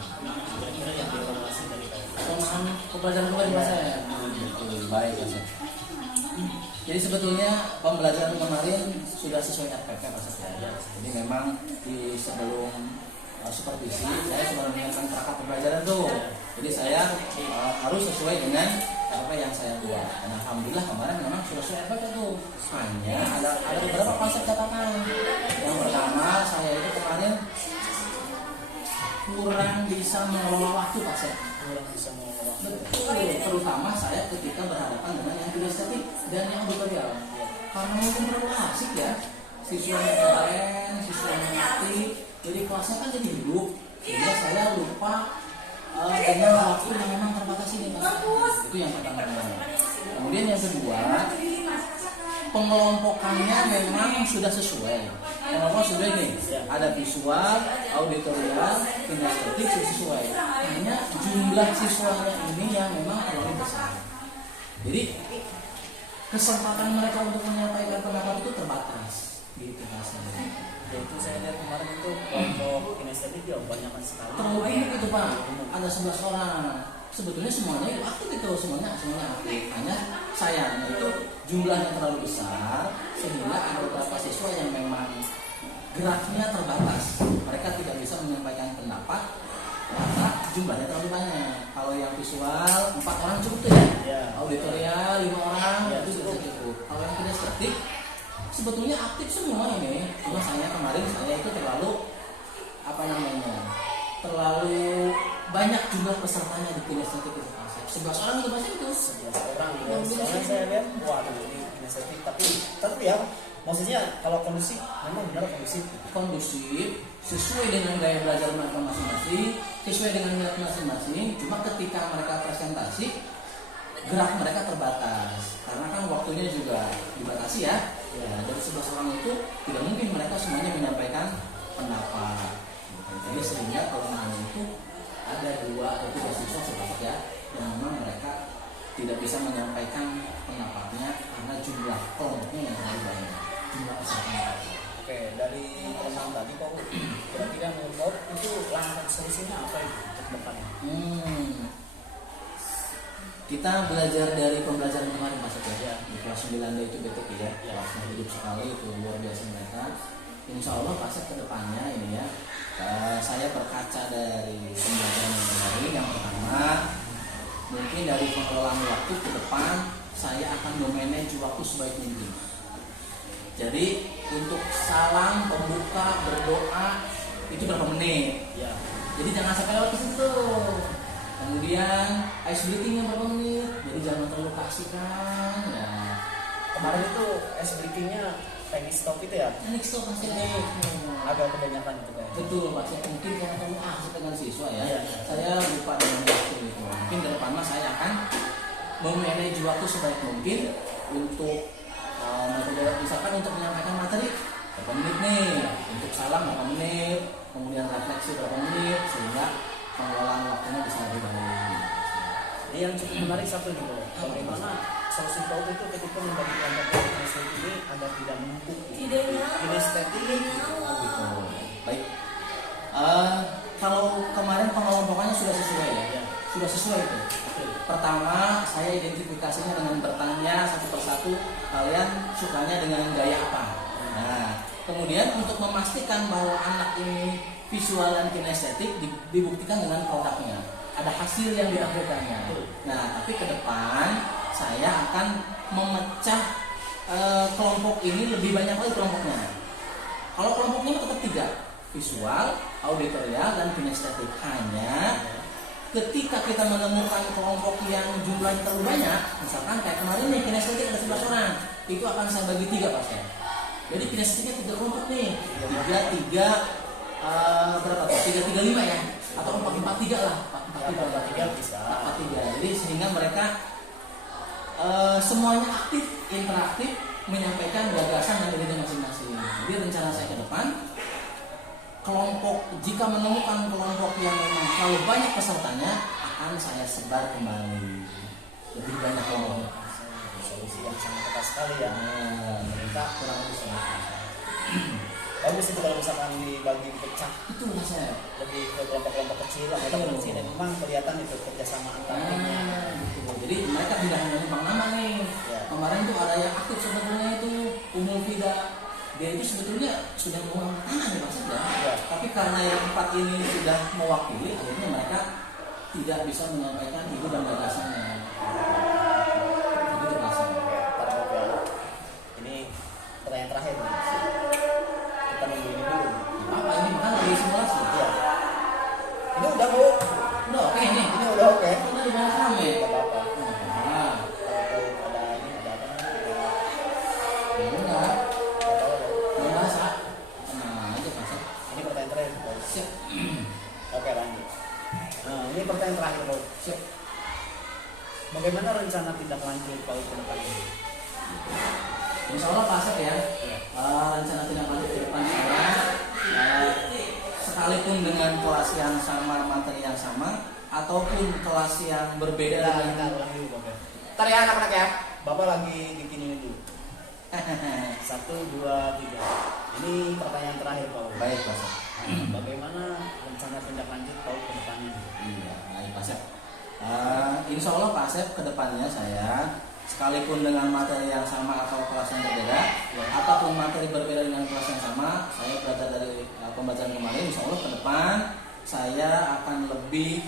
Kira-kira yang dievaluasi dari Pak Uut. Pemahaman pembelajaran kemarin Pak Sep. Baik Pak Sep. Jadi sebetulnya pembelajaran kemarin sudah sesuai RPP Pak Sep ya. Jadi memang di sebelum supervisi saya sudah menyiapkan perangkat pembelajaran tuh. Jadi saya harus sesuai dengan apa yang saya buat. Dan alhamdulillah kemarin memang sudah sesuai RPP tuh. Hanya ada beberapa konsep catatan. Yang pertama saya itu kemarin kurang bisa mengelola waktu Pak Sep. Kurang bisa mengelola waktu. Betul, terutama saya ketika berhadapan dengan yang kinestetik dan yang auditorial. Karena mungkin terlalu asik ya, siswanya keren, siswanya ngerti, jadi kelasnya kan jadi hidup. Sehingga saya lupa dengan waktu yang memang terbatas ini Mas. Itu yang pertama. Kemudian yang kedua, pengelompokannya memang sudah sesuai. Pengelompokan sudah ini, ada visual, auditorial, kinestetik sesuai. Hanya jumlah siswanya ini yang memang terlalu besar. Jadi kesempatan mereka untuk menyampaikan pendapat itu terbatas. Gitu rasanya. Yaitu saya lihat kemarin itu kelompok kinestetik ya banyak sekali. Terlalu banyak itu Pak. Ada 11 orang. Sebetulnya semuanya itu aktif itu, semuanya aktif. Hanya sayangnya itu jumlahnya terlalu besar sehingga ada beberapa siswa yang memang geraknya terbatas. Mereka tidak bisa menyampaikan pendapat karena jumlahnya terlalu banyak. Kalau yang visual 4 orang cukup tuh ya. Auditorial 5 orang itu sudah cukup. Kalau yang kinestetik sebetulnya aktif semua ini. Cuma saya kemarin itu terlalu terlalu banyak jumlah pesertanya di kinestetik itu. 11 orang itu pasti itu. 11 orang. Sekarang saya lihat waduh ini kinestetik tapi ya maksudnya kalau kondusif memang benar kondusif sesuai dengan gaya belajar mereka masing-masing, sesuai dengan minat masing-masing. Cuma ketika mereka presentasi gerak mereka terbatas karena kan waktunya juga dibatasi ya. Dari 11 orang itu tidak mungkin mereka semuanya menyampaikan pendapat. Jadi sehingga kelemahan itu ada 2 atau 3 siswa seperti ya yang memang mereka tidak bisa menyampaikan pendapatnya karena jumlah kelompoknya yang terlalu banyak, jumlah pesertanya. Oke, dari teman tadi Pak Uut, kira-kira menurut Pak Uut itu langkah solusinya apa itu untuk depannya? Kita belajar dari pembelajaran kemarin Mas ya, di kelas 9 itu BTK ya, kelasnya hidup sekali itu luar biasa mereka. Insya Allah pas ke depannya ini ya, saya berkaca dari pembelajaran yang kemarin. Yang pertama, mungkin dari pengelolaan waktu ke depan saya akan memanage waktu sebaik mungkin. Jadi untuk salam, pembuka, berdoa itu berapa menit? Ya. Jadi jangan sampai lewat ke situ. Kemudian ice breathingnya berapa menit? Jadi jangan terlalu kasihkan. Ya. Kemarin itu ice breathingnya teknik stop itu ya teknik stop Pak Sep. agak kebanyakan itu kayak. Betul Pak Sep, mungkin yang kamu asik dengan siswa ya. Iya. Saya lupa dengan waktu itu. Mungkin ke depan mas saya akan memanage waktu sebaik mungkin untuk metode misalkan untuk menyampaikan materi berapa menit nih, untuk salam berapa menit, kemudian refleksi berapa menit, sehingga pengelolaan waktunya bisa lebih baik. Ini yang cukup menarik satu nih Bro. Bagaimana solusi PAUD itu ketika membagi kelompok kinestetik ini agar tidak menumpuk kinestetik Gitu. Baik. Kalau kemarin pengelompokannya sudah sesuai ya? Sudah sesuai itu. Pertama, saya identifikasinya dengan bertanya satu persatu kalian sukanya dengan gaya apa. Nah, kemudian untuk memastikan bahwa anak ini visual dan kinestetik dibuktikan dengan produknya. Ada hasil yang dihasilkannya. Nah, tapi ke depan saya akan memecah kelompok ini lebih banyak lagi kelompoknya. Kalau kelompoknya tetap 3, visual, auditorial, dan kinestetik. Hanya ketika kita menemukan kelompok yang jumlahnya terlalu banyak, misalkan kayak kemarin nih kinestetik ada 11 orang, itu akan saya bagi 3 Pak Sep. Jadi kinestetiknya 3 kelompok nih, 3 berapa tuh? 3 ya? Atau 4 lah, 4 bisa. 4 Jadi sehingga mereka semuanya aktif, interaktif, menyampaikan gagasan dan ide masing-masing. Jadi rencana saya ke depan, jika menemukan kelompok yang memang terlalu banyak pesertanya, akan saya sebar kembali lebih banyak kelompok. Solusi yang sangat tepat sekali ya. Mereka kurang lebih sama. Bagus itu kalau misalkan dibagi pecah Itu lah saya. lebih ke kelompok-kelompok kecil, anggota kecil, dan memang kelihatan itu kerjasama antaranya. Gitu. Jadi mereka tidak hanya numpang nama nih. Ya. Kemarin tuh ada yang aktif sebetulnya itu Umul Fida. Dia itu sebetulnya sudah mau angkat tangan ya Pak Sep ya. Ya. Tapi karena yang 4 ini sudah mewakili, akhirnya mereka tidak bisa menyampaikan ide dan gagasannya. Jadi terasa. Para bapak, ini pertanyaan terakhir nih. Kita nunggu ini dulu. Apa ini makan lagi simulasi? Ya. Ini udah Bu. Udah oke nih. Ini udah oke. Kita di banyak rame. Gak apa-apa. Nah, Kalau ada ini ada apa? ya udah. Gak tahu deh. Belum bahasa. Tenang aja Pak Sep. Ini pertanyaan terakhir. Bu. Siap. Oke lanjut. Nah ini pertanyaan terakhir Bu. Siap. Bagaimana rencana tindak lanjut PAUD ke depan ini? Insya Allah Pak Sep ya. Rencana tindak lanjut ke depan saya, sekalipun dengan kelas yang sama, materi yang sama, ataupun kelas yang berbeda Kita dengan ulangi dulu Bapak. Ntar ya anak-anak ya. Bapak lagi bikin ini dulu. 1, 2, 3. Ini pertanyaan terakhir Pak. Baik Pak Sep. Bagaimana rencana tindak lanjut PAUD ke depannya? Iya, baik Pak Sep. Insya Allah Pak Sep kedepannya saya, sekalipun dengan materi yang sama atau kelas yang berbeda, ataupun materi berbeda dengan kelas yang sama, saya belajar dari pembelajaran kemarin. Insya Allah ke depan saya akan lebih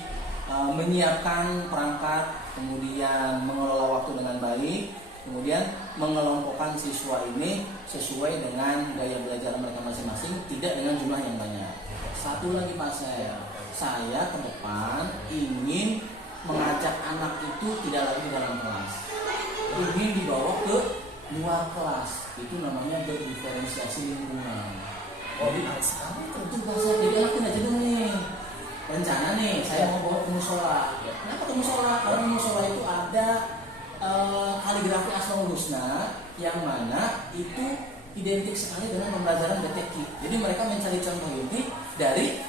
menyiapkan perangkat, kemudian mengelola waktu dengan baik, kemudian mengelompokkan siswa ini sesuai dengan gaya belajar mereka masing-masing, tidak dengan jumlah yang banyak. Satu lagi Pak saya ke depan ingin mengajak anak itu tidak lagi di dalam kelas, ingin dibawa ke luar kelas. Itu namanya berdiferensiasi lingkungan. Oh, menarik sekali tuh. Itu bahasa jadi anak tidak jenuh nih. Rencana nih saya mau bawa ke musola. Kenapa ke musola? Karena musola itu ada kaligrafi Asmaul Husna yang mana itu identik sekali dengan pembelajaran detektif. Jadi mereka mencari contoh ini dari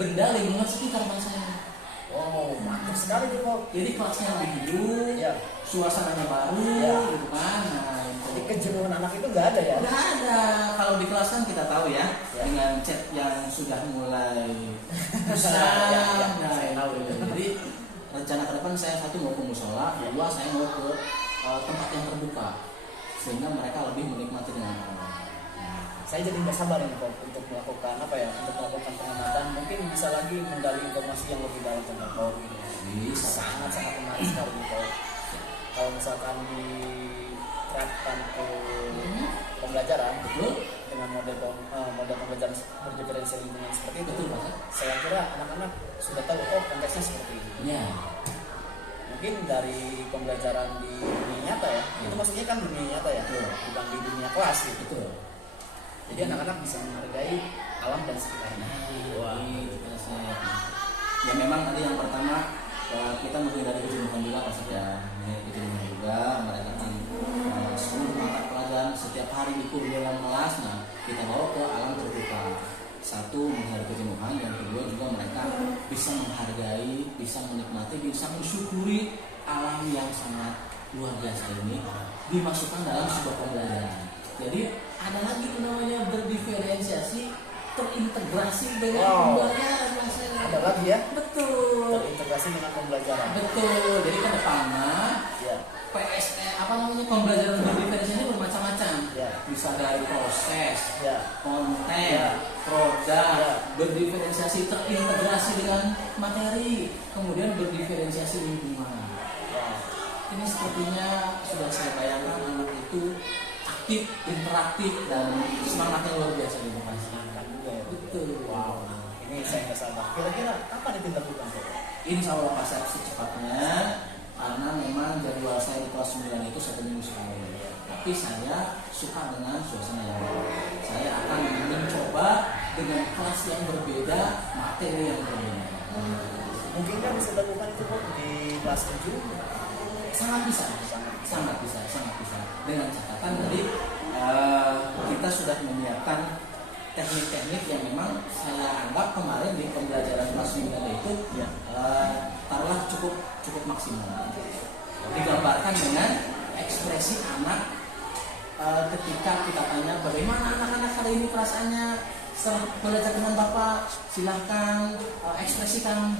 benda lingkungan sekitar Pak saya. Oh, mantap sekali tuh Pak. Jadi kelasnya lebih hidup, Ya. suasananya baru, Ya. gitu kan. Nah, Jadi kejenuhan anak itu nggak ada ya? nggak ada. Kalau di kelas kan kita tahu ya, Ya. dengan chat yang sudah mulai besar. Ya, Nah, saya tahu itu. itu. Jadi rencana ke depan saya 1 mau ke musola, 2 saya mau ke tempat yang terbuka, sehingga mereka lebih menikmati dengan Allah. Saya jadi nggak sabar nih Pak untuk melakukan apa ya? Untuk melakukan pengamatan. Mungkin bisa lagi menggali informasi yang lebih dalam tentang PAUD ini. Bisa. Sangat menarik sekali nih Pak. Kalau misalkan diterapkan ke pembelajaran Betul? dengan model pembelajaran berdiferensiasi lingkungan seperti itu, Betul Pak. saya kira anak-anak sudah tahu oh konteksnya seperti ini. Ya. Mungkin dari pembelajaran di dunia nyata ya, itu maksudnya kan dunia nyata ya, Betul. bukan di dunia kelas gitu. Betul. Jadi anak-anak bisa menghargai alam dan sekitarnya. Wah, ya memang tadi yang pertama kita menghindari kejenuhan juga Pak ya, kejenuhan juga mereka kan seluruh mata pelajaran setiap hari itu di dalam kelas. Nah kita bawa ke alam terbuka. Satu, menghindari kejenuhan, yang kedua juga mereka bisa menghargai, bisa menikmati, bisa mensyukuri alam yang sangat luar biasa ini dimasukkan dalam sebuah pembelajaran. Jadi ada lagi namanya berdiferensiasi, terintegrasi dengan pembelajaran. Ada lagi ya? Betul. Terintegrasi dengan pembelajaran. Betul. Jadi ke depannya Ya. pembelajaran berdiferensiasi ini bermacam-macam. Ya. Bisa dari proses, Ya. konten, Ya. produk, Ya. berdiferensiasi terintegrasi dengan materi, kemudian berdiferensiasi lingkungan. Ini sepertinya sudah saya bayangkan anak itu aktif, interaktif, dan semangatnya luar biasa di kelas. Betul. Wow. Ini saya nggak sabar. Kira-kira kapan itu dilakukan? Insya Allah Pak Syed secepatnya, karena memang jadwal saya di kelas 9 itu 1 minggu sekali. Tapi saya suka dengan suasana yang baru. Saya akan mencoba dengan kelas yang berbeda, materi yang berbeda. Mungkin kan bisa dilakukan itu Pak, di kelas 7? Sangat bisa. Dengan catatan tadi kita sudah menyiapkan teknik-teknik yang memang saya anggap kemarin di pembelajaran kelas 9 itu taruhlah cukup maksimal. Digambarkan dengan ekspresi anak ketika kita tanya bagaimana anak-anak hari ini perasaannya setelah belajar dengan Bapak, silahkan ekspresikan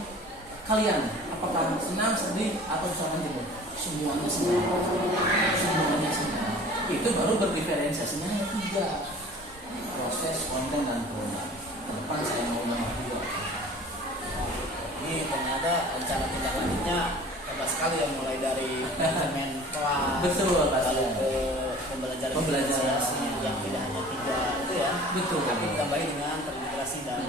kalian, apakah senang, sedih, atau misalkan jenuh. Semuanya senang. Itu baru berdiferensiasinya yang 3, proses, konten, dan produk. Ke depan saya mau nambah 2. Ini ternyata rencana tindak lanjutnya hebat sekali ya, mulai dari manajemen kelas, Betul, Pak. lalu ke pembelajaran diferensiasi yang tidak hanya 3 itu ya. Betul. Tapi ditambahi dengan terintegrasi dan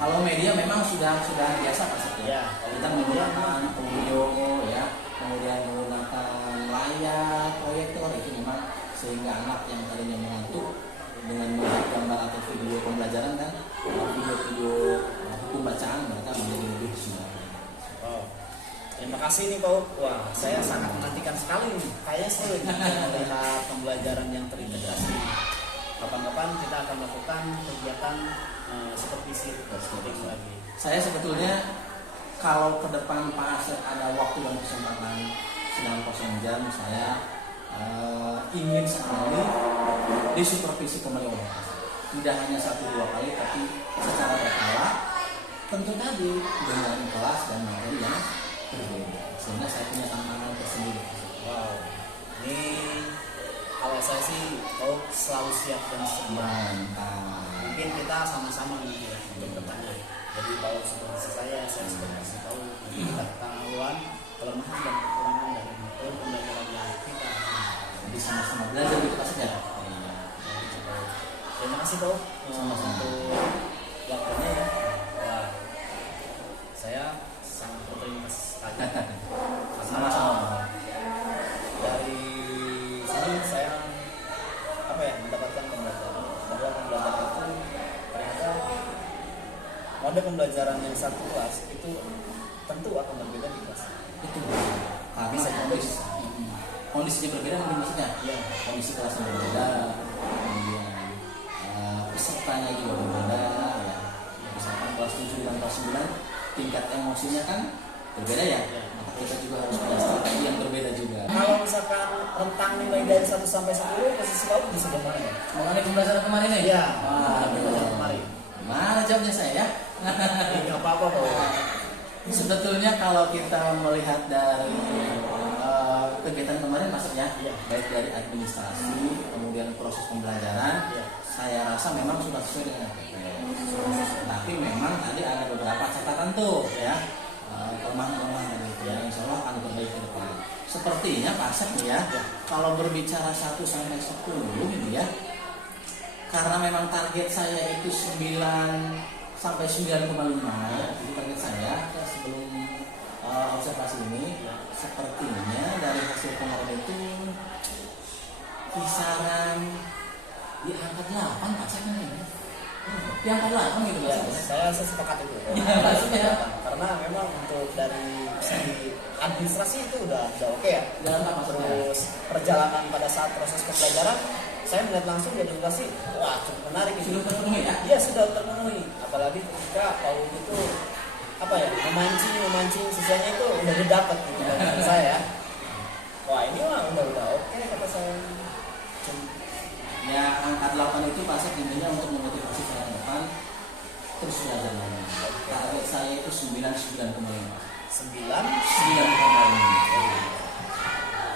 Kalau media memang sudah biasa Pak Syed. Ya. Kita menggunakan audio ya, kemudian menggunakan layar proyektor, itu memang sehingga anak yang tadinya mengantuk dengan melihat gambar atau video pembelajaran kan, video hukum bacaan, mereka menjadi lebih semangat. wow. Terima kasih nih Pak. Wah, saya sangat menantikan sekali nih. Kayaknya seru nih melihat pembelajaran yang terintegrasi. Kapan-kapan kita akan melakukan kegiatan seperti seperti lagi. Saya sebetulnya kalau ke depan Pak Asep ada waktu dan kesempatan sedang kosong jam, saya ingin sekali disupervisi kembali oleh Pak Asep. Tidak hanya 1-2 kali, tapi secara berkala. Tentu tadi dengan kelas dan materi yang berbeda, sehingga saya punya tantangan tersendiri. Wow, ini kalau saya sih selalu siap dan sedia. Mungkin kita sama-sama nih ya untuk bertanya. Jadi kalau seperti saya seperti tahu nanti kita ketahuan kelemahan dan kekurangan dari metode pembelajaran yang kita. Jadi sama-sama belajar gitu Pak Asep. Terima kasih Pak Sama-sama. untuk waktunya ya. Wah, saya sangat berterima kasih sekali. Sama-sama. Dari sini saya mendapatkan pembelajaran bahwa pembelajaran itu ternyata mode pembelajaran yang satu kelas itu tentu akan berbeda di kelas. Betul. Bisa kondisinya berbeda, mungkin maksudnya. Ya. Kondisi kelasnya berbeda, kemudian pesertanya juga berbeda. Ya. Misalkan kelas 7 dan kelas 9 tingkat emosinya kan berbeda ya. Maka kita juga harus ada strategi yang berbeda juga. Kalau misalkan rentang nilai dari 1 sampai 10 posisi kamu di sebelah mana ya? Mengenai pembelajaran kemarin ya? Iya. Pembelajaran kemarin. Mana jawabnya saya ya? Enggak apa-apa Pak. Sebetulnya kalau kita melihat dari kegiatan kemarin maksudnya, Iya. baik dari administrasi, kemudian proses pembelajaran, Iya. saya rasa memang sudah sesuai dengan RPP. Tapi memang tadi ada beberapa catatan tuh ya, kelemahan-kelemahan dari itu ya, insya Allah akan diperbaiki ke depan. Sepertinya Pak Asep nih ya, kalau berbicara 1 sampai 10 ini ya, karena memang target saya itu 9 sampai 9,5 itu target saya sebelum observasi ini. Sepertinya dari hasil kemarin itu kisaran di angka 8 Pak Sek ini. Di angka 8 gitu Ya, Pak Sek. saya sepakat itu. Karena memang untuk dari segi administrasi itu udah oke ya. Dalam apa maksudnya? Terus perjalanan pada saat proses pembelajaran, saya melihat langsung di administrasi, wah cukup menarik itu. Sudah terpenuhi ya? Iya sudah terpenuhi. Apalagi ketika PAUD itu apa ya, memancing siswanya itu udah didapat gitu menurut saya. Wah ini mah udah oke kata saya. Ya angka 8 itu Pak Sek intinya untuk memotivasi saya ke depan terus belajar lagi. Target saya itu 9,5. 9. 9,5.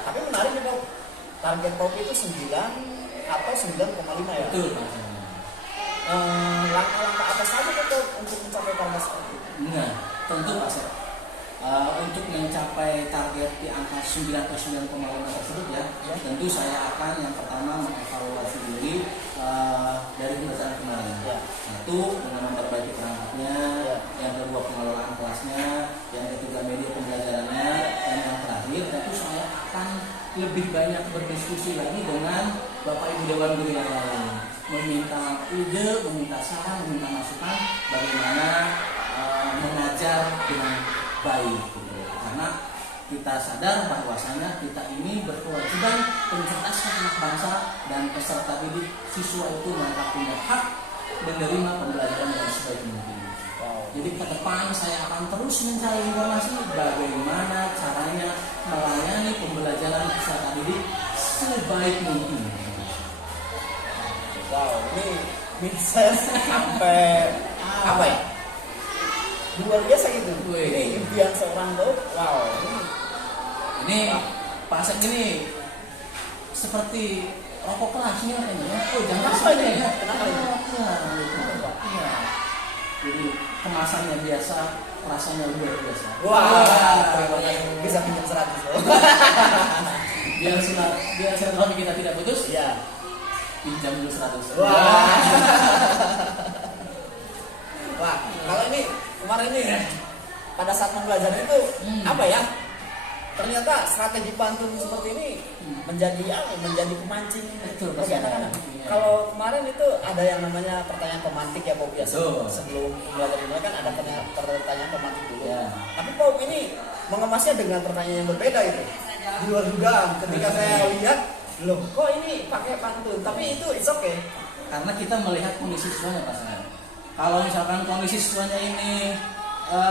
Tapi menarik nih Pak. Target PAUD itu 9 atau 9,5 ya? Betul Pak Sek. Langkah-langkah apa saja Pak untuk mencapai target seperti itu? Nah, tentu Pak Sek. Untuk mencapai target di angka 9 atau 9,5 tersebut ya, tentu saya akan yang pertama mengevaluasi diri dari pembelajaran kemarin. Ya. Satu, dengan memperbaiki perangkatnya, yang kedua pengelolaan kelasnya, yang ketiga media pembelajarannya, dan yang terakhir tentu saya akan lebih banyak berdiskusi lagi dengan Bapak Ibu Dewan Guru yang lain, meminta ide, meminta saran, meminta masukan bagaimana mengajar dengan baik gitu. Karena kita sadar bahwasanya kita ini berkewajiban mencerdaskan anak bangsa dan peserta didik siswa itu mereka punya hak menerima pembelajaran yang sebaik mungkin. Jadi ke depan saya akan terus mencari informasi bagaimana caranya melayani pembelajaran peserta didik sebaik mungkin. Wow, ini bisa sampai apa ya? Luar biasa gitu. Ini impian seorang tuh. Wow. Ini Pak Sek ini seperti rokok kerasnya kayaknya. Oh jangan Kenapa ini? ya. Kenapa ini? Iya. Jadi kemasannya biasa, rasanya luar biasa. Wah, bisa pinjam 100 loh. biar silaturahmi kita tidak putus. Iya. Pinjam dulu 100. Wah, kalau ini kemarin ini pada saat pembelajaran itu apa ya? Ternyata strategi pantun seperti ini menjadi pemancing bagi anak-anak. Kalau kemarin itu ada yang namanya pertanyaan pemantik ya, Bob ya. Sebelum belajar dimulai kan ada pertanyaan pemantik dulu. Ya. Tapi Bob ini mengemasnya dengan pertanyaan yang berbeda itu. Di luar dugaan. Ketika saya lihat, loh, kok ini pakai pantun? Tapi itu it's okay. Karena kita melihat kondisi siswanya Pak Sek. Kalau misalkan kondisi siswanya ini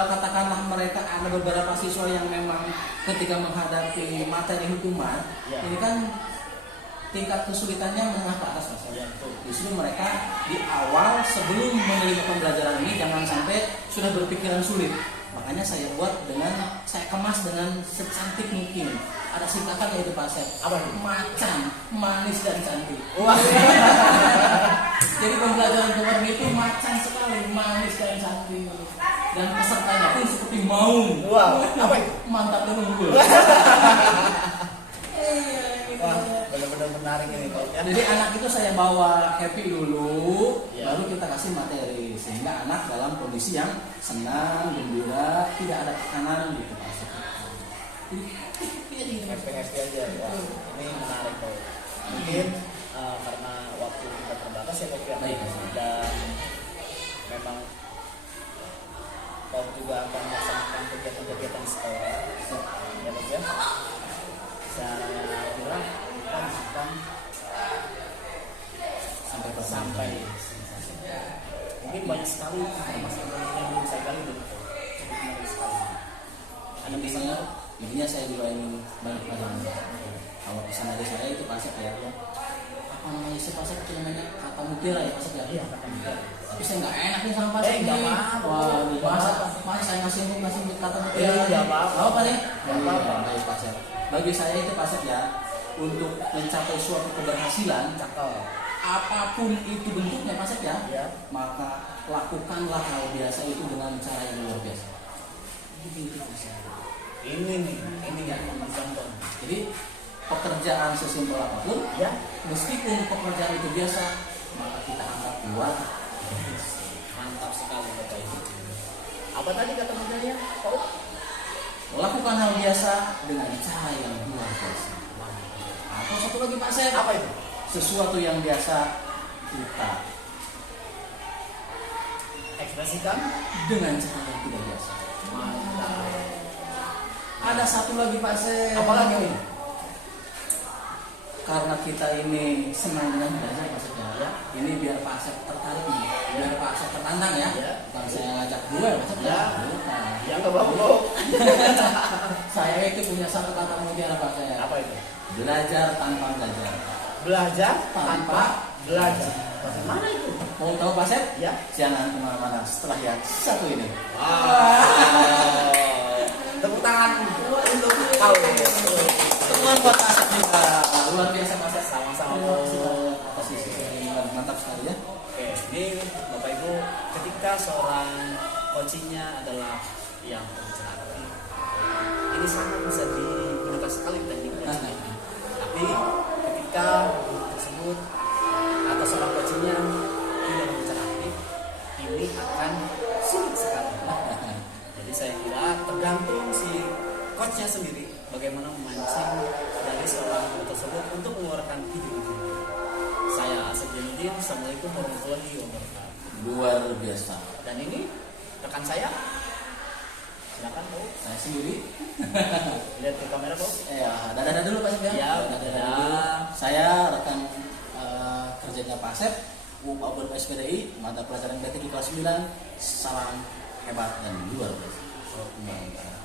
katakanlah mereka ada beberapa siswa yang memang ketika menghadapi materi hukuman, ini kan tingkat kesulitannya menengah ke atas Mas. Justru mereka di awal sebelum menerima pembelajaran ini jangan sampai sudah berpikiran sulit. Makanya saya kemas dengan secantik mungkin. Ada singkatan yaitu Pak Sek. Apa itu? Macan, manis dan cantik. Wah. Jadi pembelajaran kemarin itu macan sekali, manis dan cantik. Dan pesertanya pun seperti maung. Wow, apa itu? Mantap dan unggul. Wah, benar-benar menarik ini Pak. Ya. Jadi anak itu saya bawa happy dulu, Ya. baru kita kasih materi sehingga anak dalam kondisi yang senang, gembira, tidak ada tekanan gitu Pak. Happy aja. Wah, ini menarik Pak. Mungkin karena waktu kita terbatas ya Pak ya. Baik. Dan memang Pak juga akan melaksanakan kegiatan-kegiatan di sekolah. Ya Pak ya. Saya kira kita akan sampai mungkin banyak sekali informasi yang belum saya gali dan cukup menarik sekali. Ada misalnya Intinya saya juga ingin banyak pelajaran. Kalau pesan dari saya itu pasti kayak apa namanya sih Pak Sek itu namanya kata mutiara ya Pak Sek ya. Iya, kata mutiara. Tapi saya nggak enak nih sama Pak Sek. Nggak apa-apa. Wah, masa saya ngasih kata mutiara. Nggak apa-apa. Apa nih? Nggak apa-apa. Baik Pak Sek. Bagi saya itu Pak Sek ya, untuk mencapai suatu keberhasilan, apapun itu bentuknya Pak Sek ya, maka lakukanlah hal biasa itu dengan cara yang luar biasa. Itu Pak Sek. Ini yang contoh. Jadi pekerjaan sesimpel apapun, Ya, meskipun pekerjaan itu biasa, maka kita anggap luar. mantap sekali Bapak Ibu. Apa tadi kata modelnya? Pak? Lakukan hal biasa dengan cara yang luar biasa. Atau satu lagi Pak Sek, Apa itu? sesuatu yang biasa kita Ekspresikan. dengan cara yang tidak biasa. Mantap. Ada satu lagi Pak Sep. Apalagi nih? Karena kita ini senang dengan belajar Pak Sep ya. Ini biar Pak Sep tertarik nih, biar Pak Sep tertantang ya. Ya. Bukan saya ngajak duel Pak Sep ya. Ya. Bukan. Ya nggak apa-apa. Saya itu punya satu kata mutiara Pak Sep. Apa itu? Belajar tanpa belajar. Belajar tanpa belajar. Bagaimana itu? Mau tahu Pak Sep? Ya. Jangan kemana-mana setelah yang satu ini. Wow. Tepuk tangan untuk kau. Teman buat Pak Sep juga luar biasa Pak Sep. Sama-sama. Atas isi mantap sekali ya. Oke, ini Bapak Ibu, ketika seorang coachingnya adalah yang berbicara, ini sangat bisa digunakan sekali teknik coaching. Tapi ketika guru tersebut atau seorang coachingnya tidak berbicara aktif, ini akan sulit sekali. Jadi saya kira tergantung si coachnya sendiri bagaimana memancing dari seorang guru tersebut untuk mengeluarkan ide-ide. Saya Asep Janudin, Assalamualaikum warahmatullahi wabarakatuh. Luar biasa. Dan ini rekan saya, silakan Bro. Saya sendiri. Lihat ke kamera Bro. Ya, dadah dulu Pak Sep ya. Ya, Dadah dadah. dulu. Saya rekan kerjanya Pak Sep, UPAUD SPDI, mata pelajaran BTK kelas 9. Salam hebat dan luar biasa.